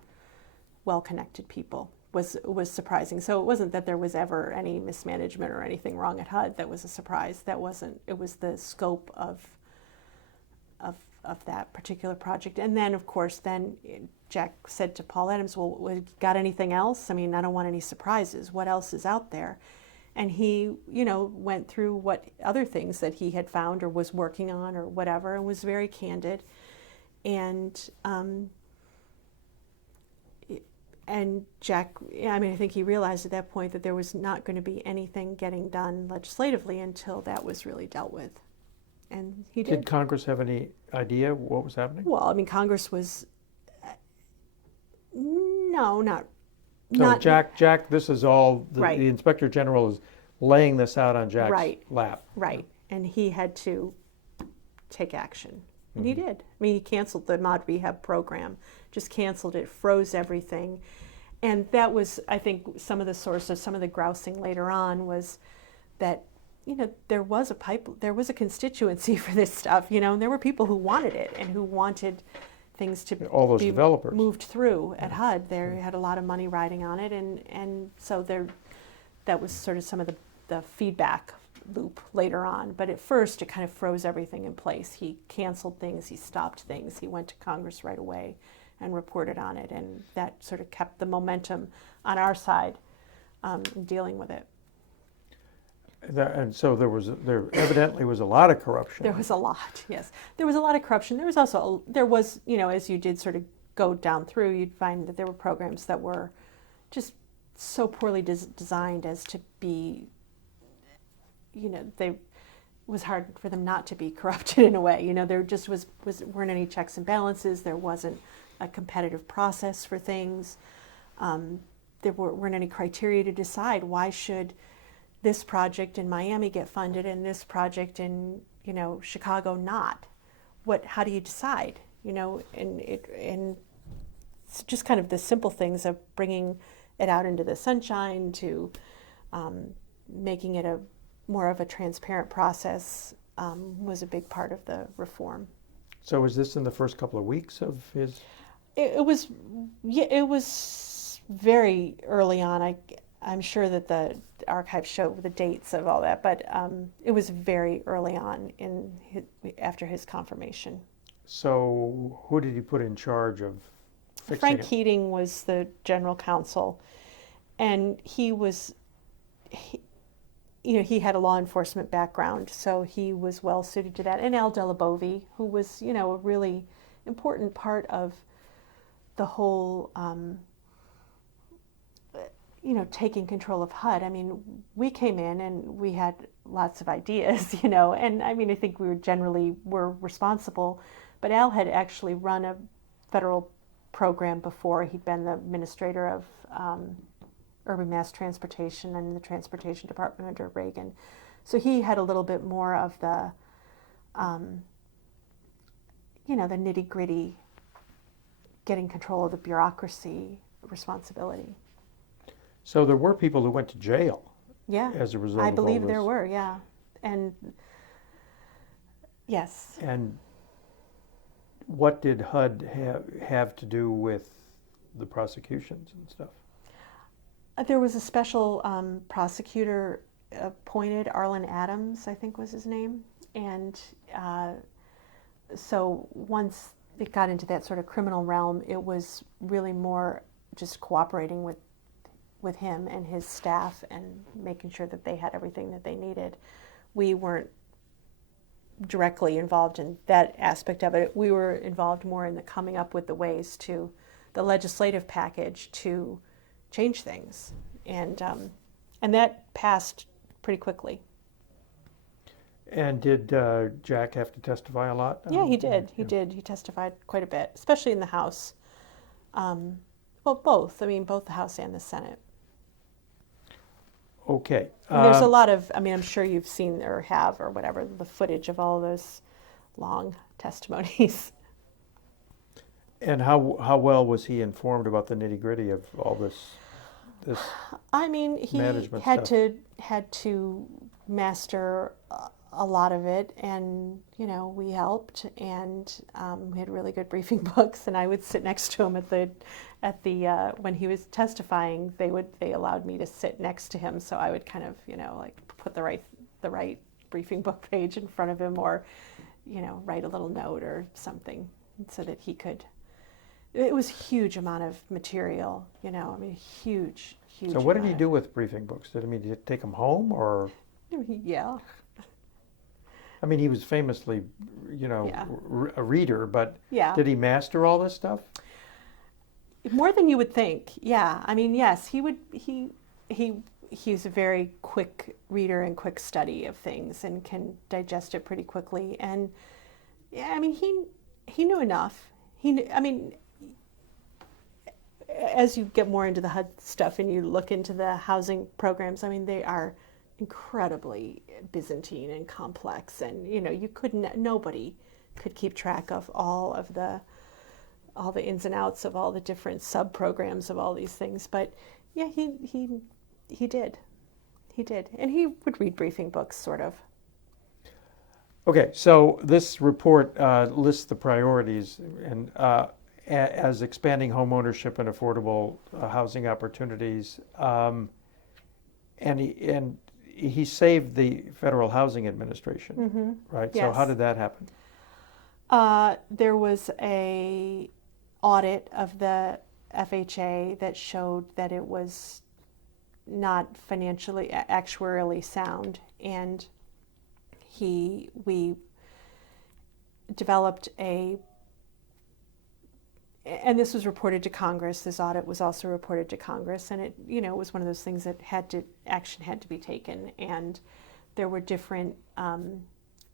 well-connected people was surprising. So it wasn't that there was ever any mismanagement or anything wrong at HUD that was a surprise. That wasn't. It was the scope of of that particular project. And then, of course, then Jack said to Paul Adams, well, got anything else? I mean, I don't want any surprises. What else is out there? And he, went through what other things that he had found or was working on or whatever, and was very candid. And Jack, I mean, I think he realized at that point that there was not going to be anything getting done legislatively until that was really dealt with. And he did. Did Congress have any idea what was happening? Well, I mean, Congress was, no, not. So Jack, this is all, Right. the Inspector General is laying this out on Jack's lap. Right. And he had to take action. And he did. I mean, he canceled the mod rehab program, just canceled it, froze everything. And that was, I think, some of the source of some of the grousing later on was that, there was a constituency for this stuff, and there were people who wanted it and who wanted things to All those be developers. moved through at HUD. They had a lot of money riding on it, and so that was sort of some of the feedback loop later on. But at first, it kind of froze everything in place. He canceled things, he stopped things, he went to Congress right away and reported on it, and that sort of kept the momentum on our side in dealing with it. And so there evidently was a lot of corruption. There was a lot, yes. There was a lot of corruption. There was also, as you did sort of go down through, you'd find that there were programs that were just so poorly designed as to be, it was hard for them not to be corrupted in a way. There just weren't any checks and balances. There wasn't a competitive process for things. There weren't any criteria to decide why should this project in Miami get funded and this project in Chicago not. How do you decide? And it's just kind of the simple things of bringing it out into the sunshine to making it more of a transparent process was a big part of the reform. So was this in the first couple of weeks of his? It was very early on. I'm sure that the archives show the dates of all that, but it was very early on after his confirmation. So who did he put in charge of fixing Frank it? Keating was the general counsel, and he had a law enforcement background, so he was well suited to that. And Al Delabovi, who was, a really important part of the whole, taking control of HUD. I mean, we came in and we had lots of ideas, and I mean, I think we were responsible, but Al had actually run a federal program before. He'd been the administrator of urban mass transportation and the transportation department under Reagan. So he had a little bit more of the, the nitty-gritty, getting control of the bureaucracy responsibility. So there were people who went to jail. Yeah, as a result I of all believe this. there were. Yeah, and yes. And what did HUD have to do with the prosecutions and stuff? There was a special prosecutor appointed, Arlen Adams, I think was his name, and so once it got into that sort of criminal realm, it was really more just cooperating with him and his staff and making sure that they had everything that they needed. We weren't directly involved in that aspect of it. We were involved more in the coming up with the ways to the legislative package to change things, and that passed pretty quickly. And did Jack have to testify a lot? Yeah, he did. He did. He testified quite a bit, especially in the House. Well, both. I mean, both the House and the Senate. Okay. And there's a lot of, I mean, I'm sure you've seen or have or whatever, the footage of all those long testimonies. And how well was he informed about the nitty-gritty of all this I mean, he management had stuff? had to master a lot of it, and we helped, and we had really good briefing books, and I would sit next to him at the when he was testifying. They allowed me to sit next to him, so I would kind of like put the right briefing book page in front of him, or write a little note or something so that he could. It was a huge amount of material, huge. So what did he amount do with briefing books? Did he take them home, or? Yeah. I mean, he was famously, Yeah. a reader, but Yeah. did he master all this stuff? More than you would think. Yeah. I mean, yes, he would. He's a very quick reader and quick study of things and can digest it pretty quickly. And yeah, I mean, he knew enough. As you get more into the HUD stuff and you look into the housing programs, I mean, they are incredibly Byzantine and complex, and nobody could keep track of all the ins and outs of all the different sub programs of all these things. But yeah, he did, and he would read briefing books, sort of. Okay, so this report lists the priorities and as expanding home ownership and affordable housing opportunities, and he saved the Federal Housing Administration, right? Yes. So how did that happen? There was a audit of the FHA that showed that it was not financially, actuarially sound, and we developed and this was reported to Congress. This audit was also reported to Congress, and it was one of those things that action had to be taken, and there were different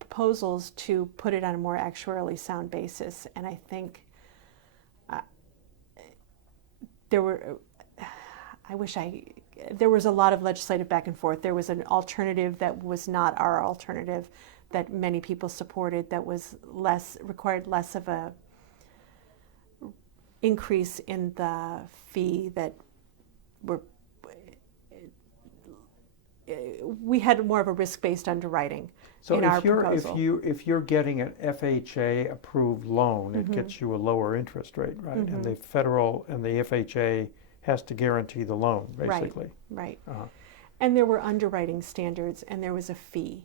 proposals to put it on a more actuarially sound basis. And I think there was a lot of legislative back and forth. There was an alternative that was not our alternative that many people supported, that was required less of a increase in the fee, that we had more of a risk-based underwriting in our proposal. If you're getting an FHA approved loan, it gets you a lower interest rate, right? And the federal and the FHA has to guarantee the loan, basically. Right. Uh-huh. And there were underwriting standards, and there was a fee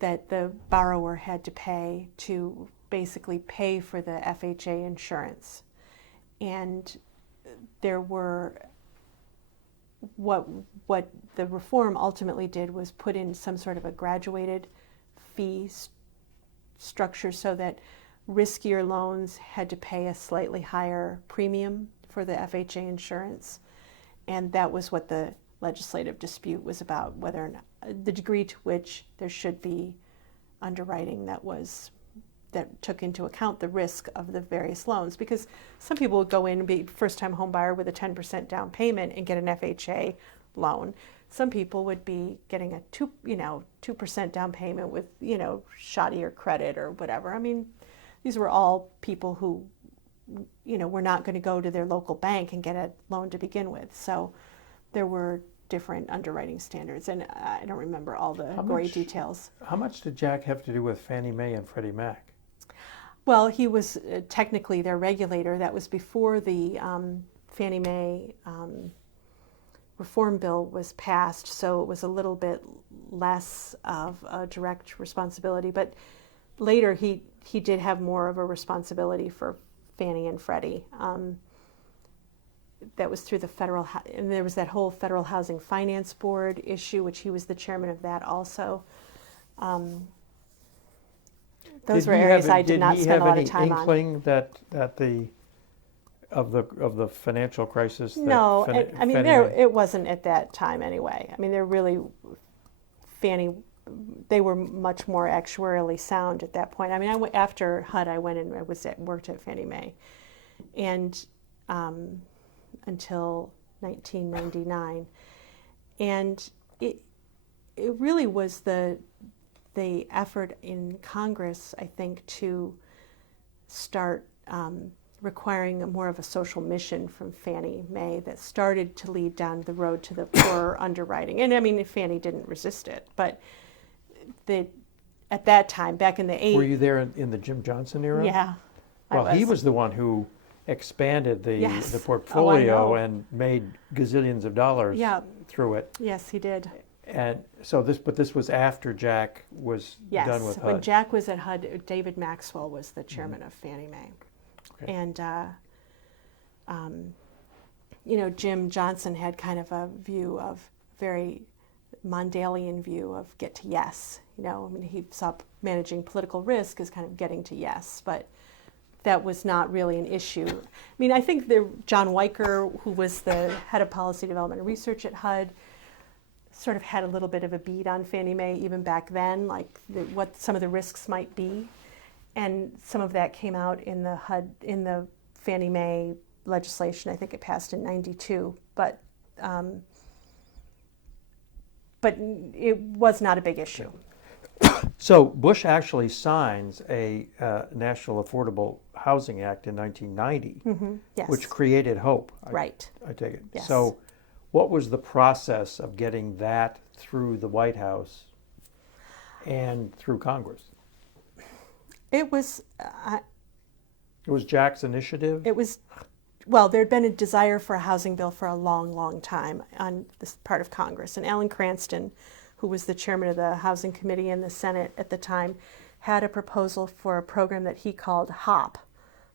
that the borrower had to pay to basically pay for the FHA insurance. And there were, what the reform ultimately did was put in some sort of a graduated fee structure so that riskier loans had to pay a slightly higher premium for the FHA insurance. And that was what the legislative dispute was about, whether or not the degree to which there should be underwriting that took into account the risk of the various loans. Because some people would go in and be first-time home buyer with a 10% down payment and get an FHA loan. Some people would be getting a 2% down payment with shoddier credit or whatever. I mean, these were all people who were not going to go to their local bank and get a loan to begin with. So there were different underwriting standards, and I don't remember all the gory details. How much did Jack have to do with Fannie Mae and Freddie Mac? Well, he was technically their regulator. That was before the Fannie Mae reform bill was passed, so it was a little bit less of a direct responsibility. But later he did have more of a responsibility for Fannie and Freddie. That was through the federal, and there was that whole Federal Housing Finance Board issue, which he was the chairman of that also. Those were areas I did not spend a lot of time on. Did he have any inkling that the financial crisis? No, I mean, Fannie Mae? it wasn't at that time anyway. I mean, they were much more actuarially sound at that point. I mean, after HUD, I went and worked at Fannie Mae, and until 1999, and it really was the effort in Congress, I think, to start requiring more of a social mission from Fannie Mae that started to lead down the road to the poor underwriting. And I mean, Fannie didn't resist it, but at that time, back in the 80s. Were you there in the Jim Johnson era? Yeah. Well, he was the one who expanded the Yes. portfolio Oh, I know. and made gazillions of dollars through it. Yes, he did. And so this was after Jack was Yes, done with when HUD. Jack was at HUD, David Maxwell was the chairman of Fannie Mae. Okay. And, Jim Johnson had kind of a view of, very Mondalean view of get to yes. He saw managing political risk as kind of getting to yes, but that was not really an issue. I think John Weicker, who was the head of policy development and research at HUD, sort of had a little bit of a bead on Fannie Mae even back then, like what some of the risks might be. And some of that came out in the Fannie Mae legislation. I think it passed in '92, but it was not a big issue. So Bush actually signs a National Affordable Housing Act in 1990, Yes. which created hope. Right. I take it. Yes. So what was the process of getting that through the White House and through Congress? It was It was Jack's initiative? there'd been a desire for a housing bill for a long, long time on this part of Congress. And Alan Cranston, who was the chairman of the Housing Committee in the Senate at the time, had a proposal for a program that he called HOP,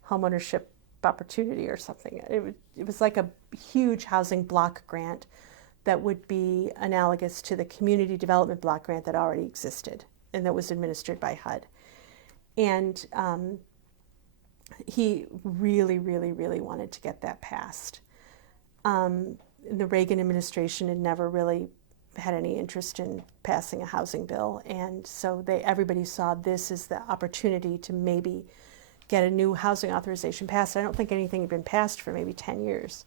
Homeownership Opportunity or something. It was like a huge housing block grant that would be analogous to the community development block grant that already existed and that was administered by HUD. And he really, really, really wanted to get that passed. The Reagan administration had never really had any interest in passing a housing bill, and so everybody saw this as the opportunity to maybe get a new housing authorization passed. I don't think anything had been passed for maybe 10 years.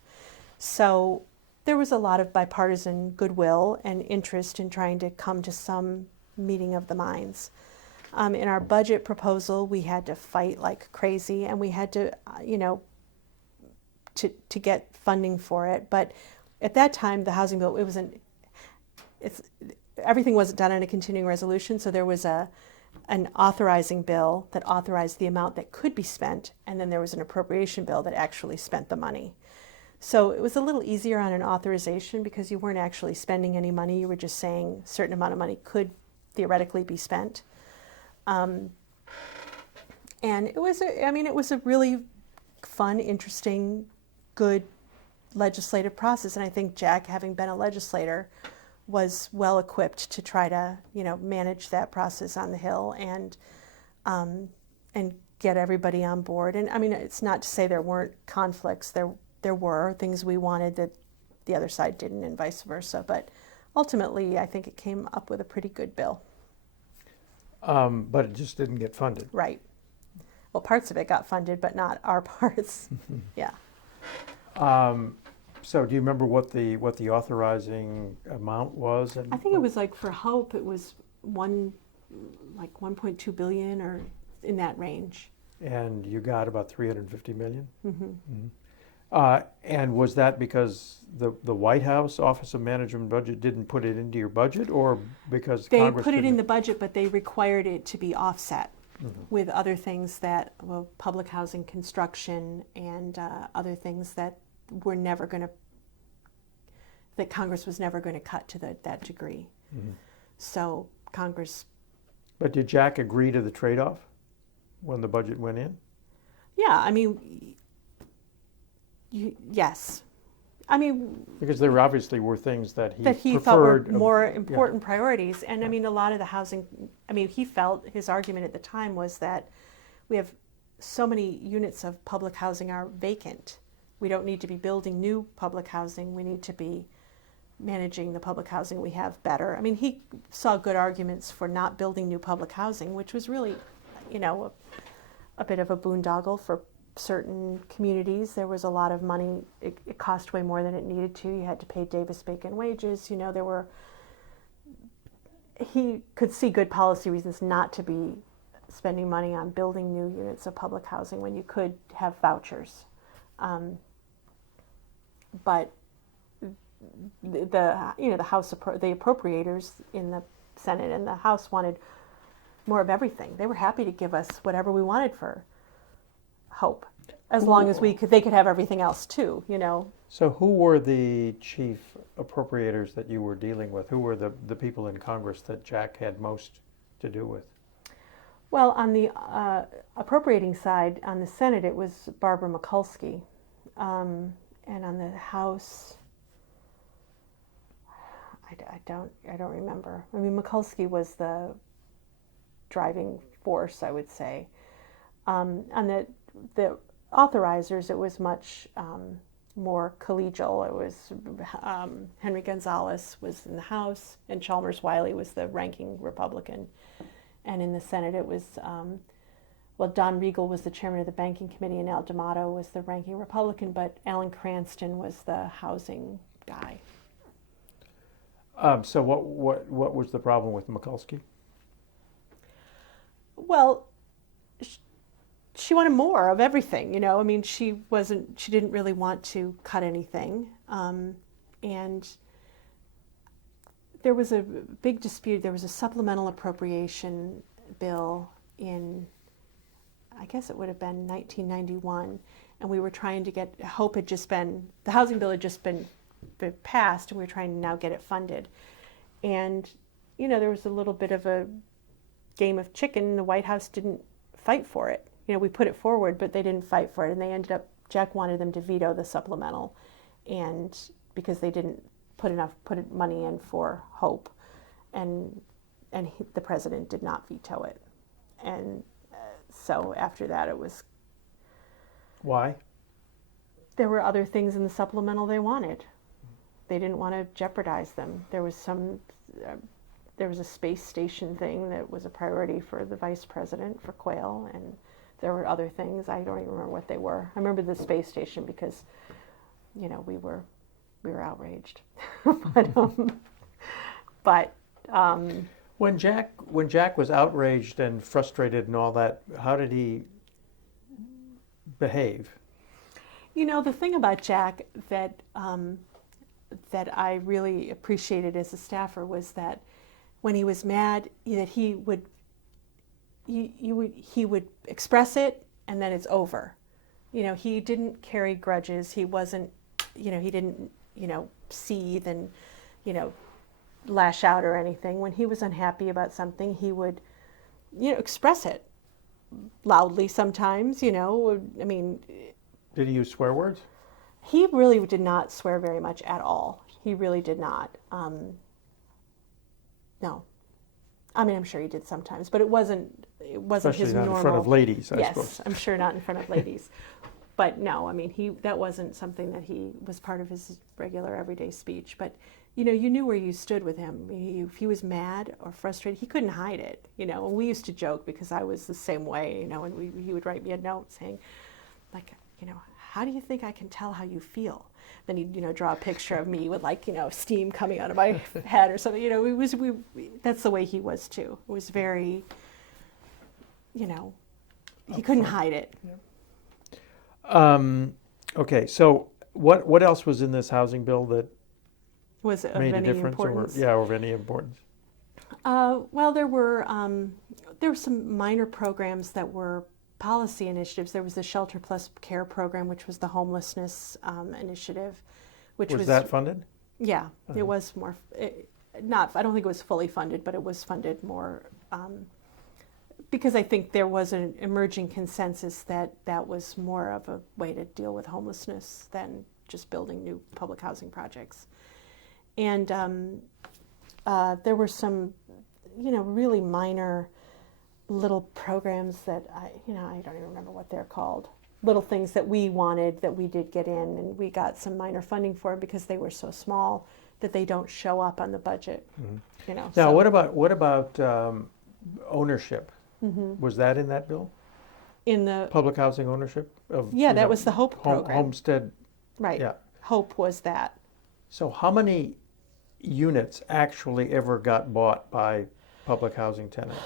So there was a lot of bipartisan goodwill and interest in trying to come to some meeting of the minds. In our budget proposal, we had to fight like crazy, and we had to, to get funding for it. But at that time, the housing bill, everything wasn't done on a continuing resolution, so there was an authorizing bill that authorized the amount that could be spent, and then there was an appropriation bill that actually spent the money. So it was a little easier on an authorization because you weren't actually spending any money, you were just saying a certain amount of money could theoretically be spent. And it was a really fun, interesting, good legislative process, and I think Jack, having been a legislator, was well equipped to try to, manage that process on the Hill and get everybody on board. And it's not to say there weren't conflicts. There were things we wanted that the other side didn't, and vice versa. But ultimately, I think it came up with a pretty good bill. But it just didn't get funded. Right. Well, parts of it got funded, but not our parts. Yeah. So do you remember what the authorizing amount was? I think it was like for HOPE, it was 1.2 billion or in that range. And you got about 350 million? Mm-hmm. Mm-hmm. And was that because the White House Office of Management and Budget didn't put it into your budget, or because They Congress put it in didn't? the budget, but they required it to be offset with other things public housing construction and other things that were never going to, that Congress was never going to cut to that degree. Mm-hmm. So Congress. But did Jack agree to the trade-off when the budget went in? Yeah, yes. Because there obviously were things that he thought were preferred. more important priorities. And a lot of the housing, he felt, his argument at the time was that we have so many units of public housing are vacant. We don't need to be building new public housing. We need to be managing the public housing we have better. He saw good arguments for not building new public housing, which was really, a bit of a boondoggle for certain communities. There was a lot of money. It cost way more than it needed to. You had to pay Davis-Bacon wages. He could see good policy reasons not to be spending money on building new units of public housing when you could have vouchers. But the House, the appropriators in the Senate and the House wanted more of everything. They were happy to give us whatever we wanted for HOPE, as long as they could have everything else too, you know. So who were the chief appropriators that you were dealing with? Who were the people in Congress that Jack had most to do with? Well, on the appropriating side, on the Senate, it was Barbara Mikulski, and on the House, I don't remember. I mean, Mikulski was the driving force, I would say. On the authorizers, it was much more collegial. It was Henry Gonzalez was in the House, and Chalmers Wiley was the ranking Republican. And in the Senate, it was, Don Riegel was the chairman of the Banking Committee, and Al D'Amato was the ranking Republican, but Alan Cranston was the housing guy. So what was the problem with Mikulski? Well, she wanted more of everything, you know. I mean, she didn't really want to cut anything, and there was a big dispute. There was a supplemental appropriation bill in, I guess it would have been 1991, and we were trying to get, the housing bill had just been passed, and we were trying to now get it funded. And, you know, there was a little bit of a game of chicken. The White House didn't fight for it. You know, we put it forward, but they didn't fight for it, and they ended up, Jack wanted them to veto the supplemental, and because they didn't put money in for HOPE, and the president did not veto it. And so after that, it was... Why? There were other things in the supplemental they wanted. They didn't want to jeopardize them. There was a space station thing that was a priority for the vice president, for Quayle, and there were other things. I don't even remember what they were. I remember the space station because, you know, we were outraged. but when Jack was outraged and frustrated and all that, how did he behave? You know, the thing about Jack that I really appreciated as a staffer was that when he was mad, that he would express it, and then it's over. You know, he didn't carry grudges. He wasn't, you know, he didn't, you know, seethe and, you know, lash out or anything. When he was unhappy about something, he would, you know, express it loudly sometimes, you know. I mean... Did he use swear words? He really did not swear very much at all. He really did not. No. I mean, I'm sure he did sometimes, but it wasn't Especially his not normal... in front of ladies, I yes, suppose. I'm sure not in front of ladies. But no, I mean, that wasn't something that he was part of his regular everyday speech. But, you know, you knew where you stood with him. If he was mad or frustrated, he couldn't hide it, you know. And we used to joke because I was the same way, you know, and he would write me a note saying, like, you know, how do you think I can tell how you feel? Then he'd, you know, draw a picture of me with, like, you know, steam coming out of my head or something. You know, that's the way he was too. It was very, you know, he couldn't hide it. Yeah. Okay, so what else was in this housing bill that was of made a any difference, importance? or of any importance? Well, there were some minor programs that were policy initiatives. There was the Shelter Plus Care program, which was the homelessness initiative, which was that funded? Yeah, it was more. I don't think it was fully funded, but it was funded more because I think there was an emerging consensus that was more of a way to deal with homelessness than just building new public housing projects. And there were some, you know, really minor little programs that I don't even remember what they're called. Little things that we wanted that we did get in, and we got some minor funding for because they were so small that they don't show up on the budget. Mm-hmm. You know. Now, what about ownership? Mm-hmm. Was that in that bill? In the public housing ownership of that was the HOPE program. Homestead. Right. Yeah. HOPE was that. So how many units actually ever got bought by public housing tenants?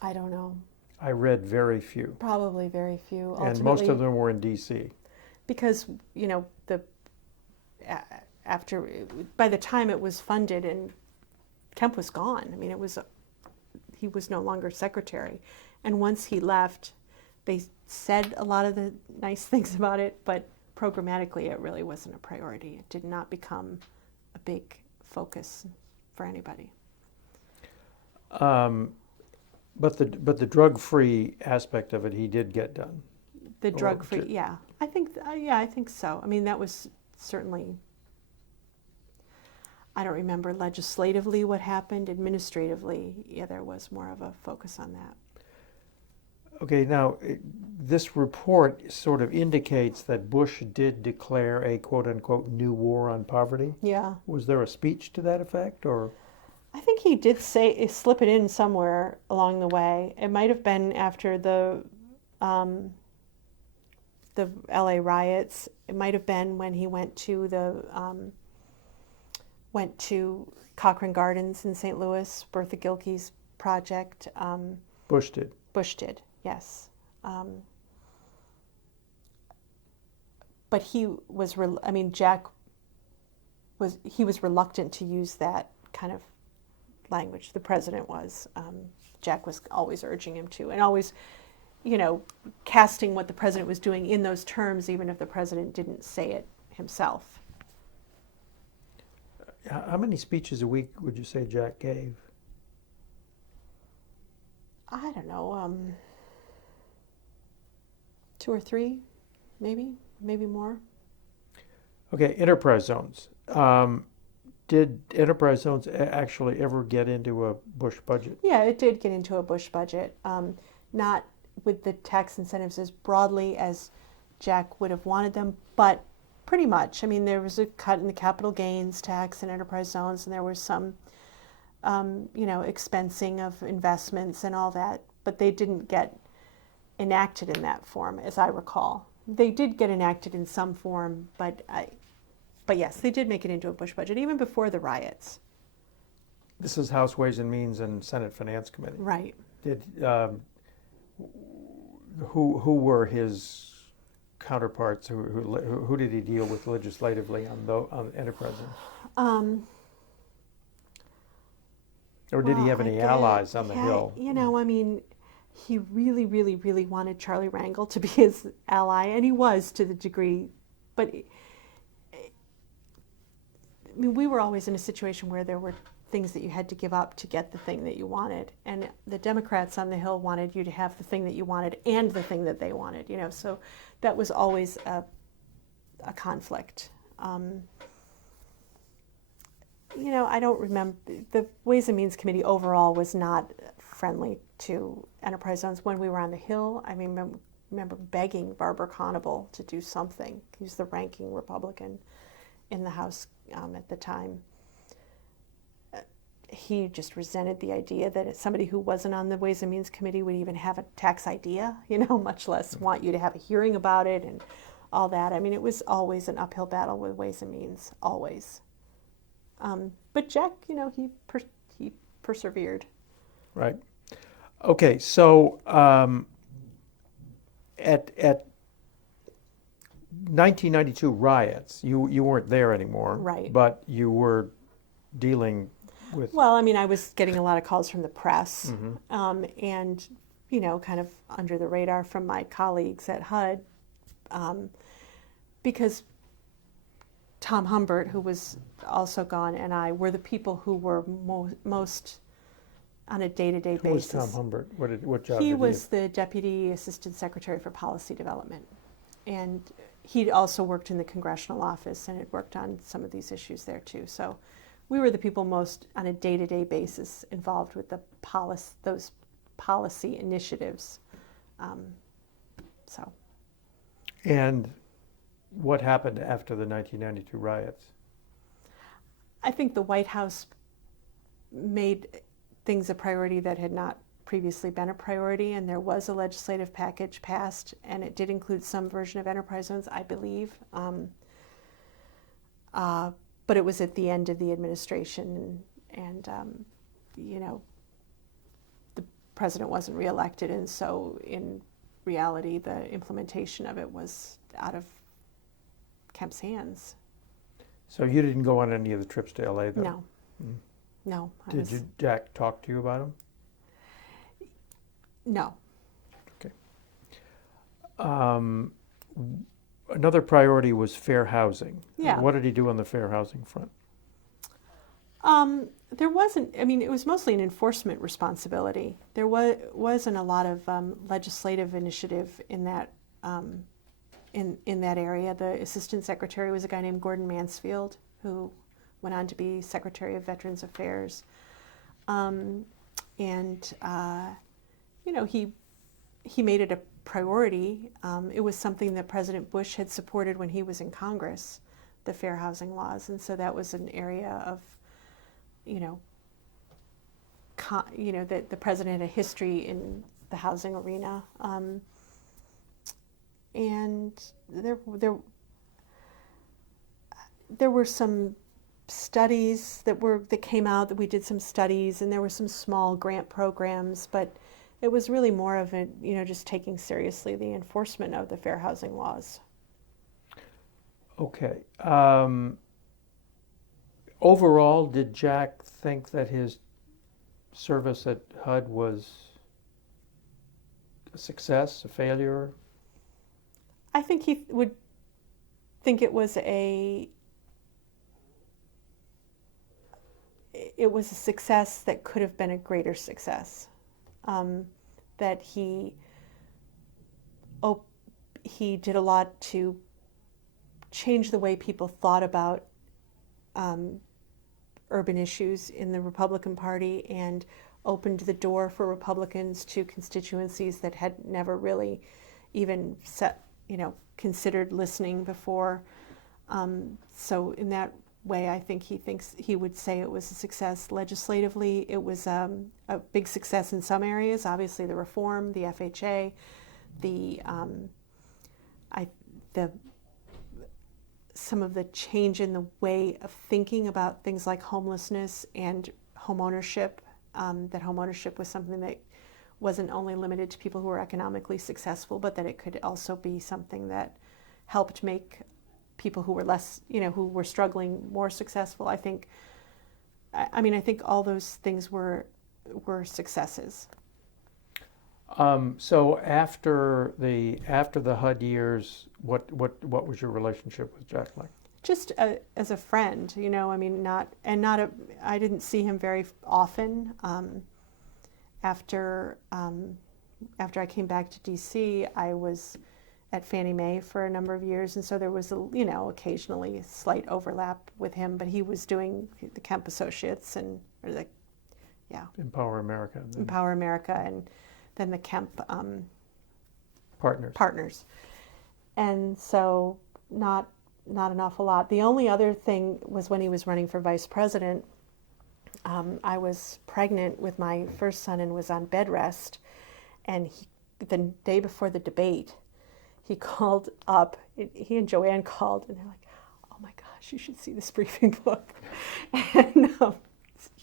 I don't know. I read very few. Probably very few. And ultimately, most of them were in D.C. Because, you know, by the time it was funded and Kemp was gone, I mean, he was no longer secretary. And once he left, they said a lot of the nice things about it, but programmatically it really wasn't a priority. It did not become a big focus for anybody. But the drug-free aspect of it, he did get done. The Or drug-free, to- yeah. I think so. I mean, that was certainly, I don't remember legislatively what happened. Administratively, yeah, there was more of a focus on that. Okay, now, this report sort of indicates that Bush did declare a quote-unquote new war on poverty. Yeah. Was there a speech to that effect, or? I think he did slip it in somewhere along the way. It might have been after the LA riots. It might have been when he went to Cochrane Gardens in St. Louis, Bertha Gilkey's project. Bush did. Bush did, yes. But he was, Jack was reluctant to use that kind of language. The president was. Jack was always urging him to, and always, casting what the president was doing in those terms, even if the president didn't say it himself. How many speeches a week would you say Jack gave? I don't know, 2 or 3, maybe more. Okay, enterprise zones. Did enterprise zones actually ever get into a Bush budget? Yeah, it did get into a Bush budget. Not with the tax incentives as broadly as Jack would have wanted them, but pretty much. I mean, there was a cut in the capital gains tax in enterprise zones, and there was some, expensing of investments and all that, but they didn't get enacted in that form, as I recall. They did get enacted in some form, but yes, they did make it into a Bush budget, even before the riots. This is House Ways and Means and Senate Finance Committee. Right. Did who were his counterparts? Who did he deal with legislatively on enterprise zones? Or did he have any allies on the Hill? He really, really, really wanted Charlie Rangel to be his ally, and he was to the degree, but we were always in a situation where there were things that you had to give up to get the thing that you wanted, and the Democrats on the Hill wanted you to have the thing that you wanted and the thing that they wanted, so that was always a conflict. I don't remember, the Ways and Means Committee overall was not friendly to enterprise zones. When we were on the Hill, I remember begging Barbara Conable to do something. He's the ranking Republican in the House at the time. He just resented the idea that somebody who wasn't on the Ways and Means Committee would even have a tax idea, much less want you to have a hearing about it and all that. It was always an uphill battle with Ways and Means, always. But Jack, he persevered. Right. Okay, so at 1992 riots, you weren't there anymore. Right. But you were dealing with... Well, I was getting a lot of calls from the press, Mm-hmm. and, kind of under the radar from my colleagues at HUD, because Tom Humbert, who was also gone, and I were the people who were most on a day-to-day Who was basis. Tom Humbert? What job did He he was the Deputy Assistant Secretary for Policy Development. And he'd also worked in the congressional office and had worked on some of these issues there too. So we were the people most on a day-to-day basis involved with those policy initiatives. And what happened after the 1992 riots? I think the White House made things a priority that had not previously been a priority, and there was a legislative package passed, and it did include some version of enterprise zones, I believe. But it was at the end of the administration, and the president wasn't reelected, and so in reality, the implementation of it was out of Kemp's hands. So you didn't go on any of the trips to LA, though? No. Mm. No. Did Jack talk to you about them? No. Okay. Another priority was fair housing. Yeah. What did he do on the fair housing front? There wasn't, I mean, it was mostly an enforcement responsibility. There wasn't a lot of legislative initiative in that in that area. The assistant secretary was a guy named Gordon Mansfield, who went on to be Secretary of Veterans Affairs. He made it a priority. It was something that President Bush had supported when he was in Congress, the fair housing laws, and so that was an area of, that the president had a history in the housing arena, and there were some studies that came out, that we did some studies, and there were some small grant programs, but it was really more of a, just taking seriously the enforcement of the fair housing laws. Okay. Overall, did Jack think that his service at HUD was a success, a failure? I think he would think it was a success that could have been a greater success. That he did a lot to change the way people thought about urban issues in the Republican Party, and opened the door for Republicans to constituencies that had never really even considered listening before. So in that way, I think he would say it was a success. Legislatively, it was a big success in some areas. Obviously, the reform, the FHA, some of the change in the way of thinking about things like homelessness and homeownership. That homeownership was something that wasn't only limited to people who were economically successful, but that it could also be something that helped make people who were less, who were struggling, more successful. I think all those things were successes. So after the HUD years, what was your relationship with Jack like? Just as a friend, I didn't see him very often. After I came back to DC, I was at Fannie Mae for a number of years, and so there was occasionally a slight overlap with him, but he was doing the Kemp Associates Empower America, and then the Kemp partners, and so not an awful lot. The only other thing was when he was running for vice president. I was pregnant with my first son and was on bed rest, and the day before the debate, he called up. He and Joanne called, and they're like, "Oh my gosh, you should see this briefing book." And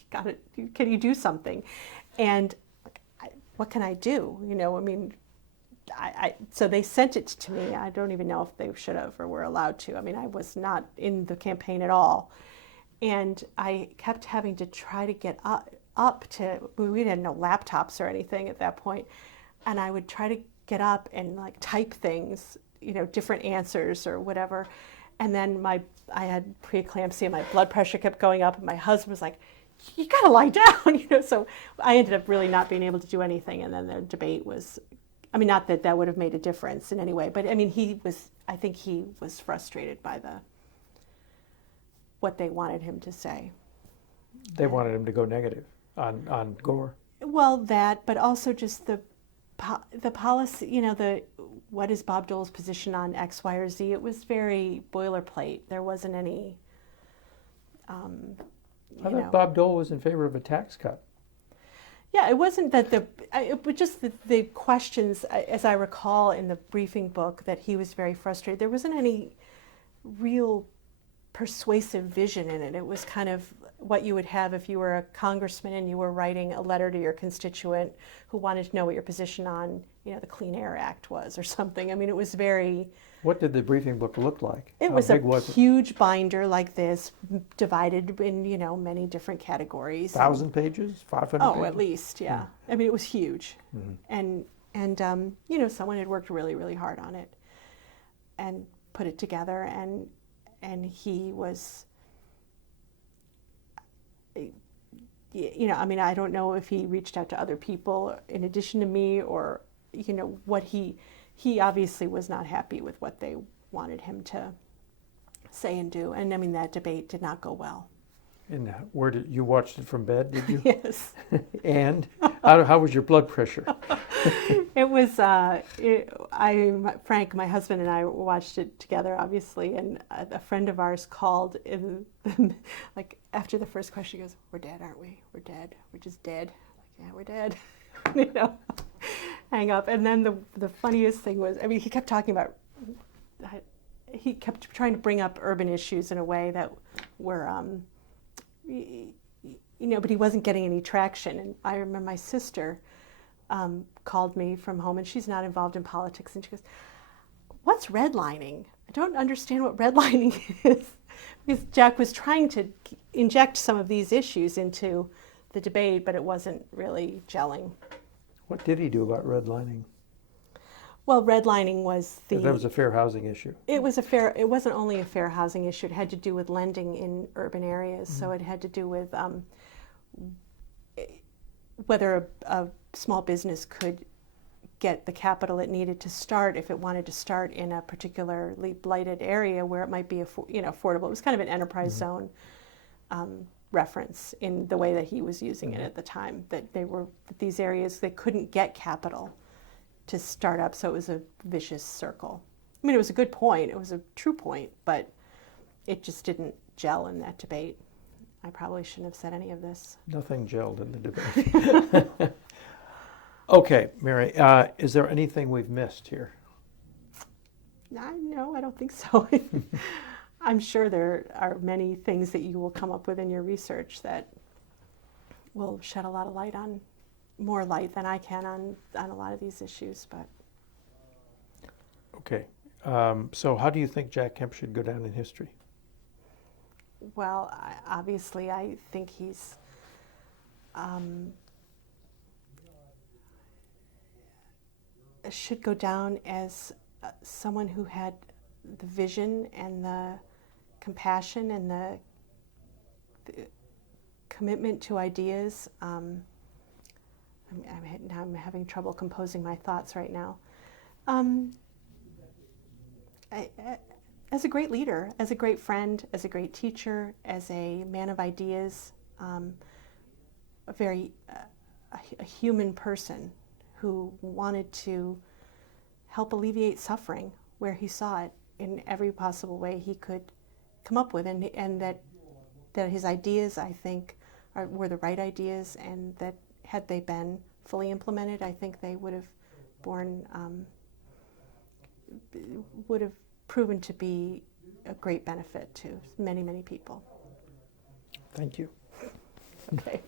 got it. Can you do something? And what can I do? So they sent it to me. I don't even know if they should have or were allowed to. I was not in the campaign at all. And I kept having to try to get up to, we had no laptops or anything at that point. And I would try to get up and type things, different answers or whatever. And then I had preeclampsia, my blood pressure kept going up, and my husband was like, "You gotta lie down," So I ended up really not being able to do anything. And then the debate was, not that would have made a difference in any way, but I think he was frustrated by what they wanted him to say. They wanted him to go negative on Gore. Well, that, but also just the policy, what is Bob Dole's position on X, Y, or Z? It was very boilerplate. There wasn't any, I thought Bob Dole was in favor of a tax cut. Yeah, it wasn't that it was just the questions, as I recall in the briefing book, that he was very frustrated. There wasn't any real persuasive vision in it. It was kind of what you would have if you were a congressman and you were writing a letter to your constituent who wanted to know what your position on, the Clean Air Act was or something. It was very... What did the briefing book look like? It was a huge binder like this, divided in, many different categories. 1,000 pages? 500 pages? Oh, at least, yeah. It was huge. Mm-hmm. And And, someone had worked really, really hard on it and put it together, and he was, I don't know if he reached out to other people in addition to me, or, what he obviously was not happy with what they wanted him to say and do. And that debate did not go well. And where did you watched it from bed? Did you? Yes. And how was your blood pressure? It was. Frank, my husband, and I watched it together, obviously. And a friend of ours called like after the first question. He goes, "We're dead, aren't we? We're dead. We're just dead." Like, yeah, we're dead. Hang up. And then the funniest thing was, he kept talking about. He kept trying to bring up urban issues in a way that were. But he wasn't getting any traction. And I remember my sister called me from home, and she's not involved in politics, and she goes, "What's redlining? I don't understand what redlining is." Because Jack was trying to inject some of these issues into the debate, but it wasn't really gelling. What did he do about redlining? Well, redlining was That was a fair housing issue. It wasn't only a fair housing issue. It had to do with lending in urban areas. Mm-hmm. So it had to do with whether a small business could get the capital it needed to start if it wanted to start in a particularly blighted area where it might be affordable. It was kind of an enterprise zone reference in the way that he was using it at the time. That these areas, they couldn't get capital to start up, so it was a vicious circle. It was a good point. It was a true point, but it just didn't gel in that debate. I probably shouldn't have said any of this. Nothing gelled in the debate. Okay, Mary, is there anything we've missed here? No, I don't think so. I'm sure there are many things that you will come up with in your research that will shed a lot of light on, more light than I can on a lot of these issues. But okay, so how do you think Jack Kemp should go down in history? Well, obviously, I think he's should go down as someone who had the vision and the compassion and the commitment to ideas. I'm having trouble composing my thoughts right now. As a great leader, as a great friend, as a great teacher, as a man of ideas, a human person who wanted to help alleviate suffering where he saw it in every possible way he could come up with, and that his ideas, I think, were the right ideas, and that had they been fully implemented, I think they would have proven to be a great benefit to many, many people. Thank you. Okay.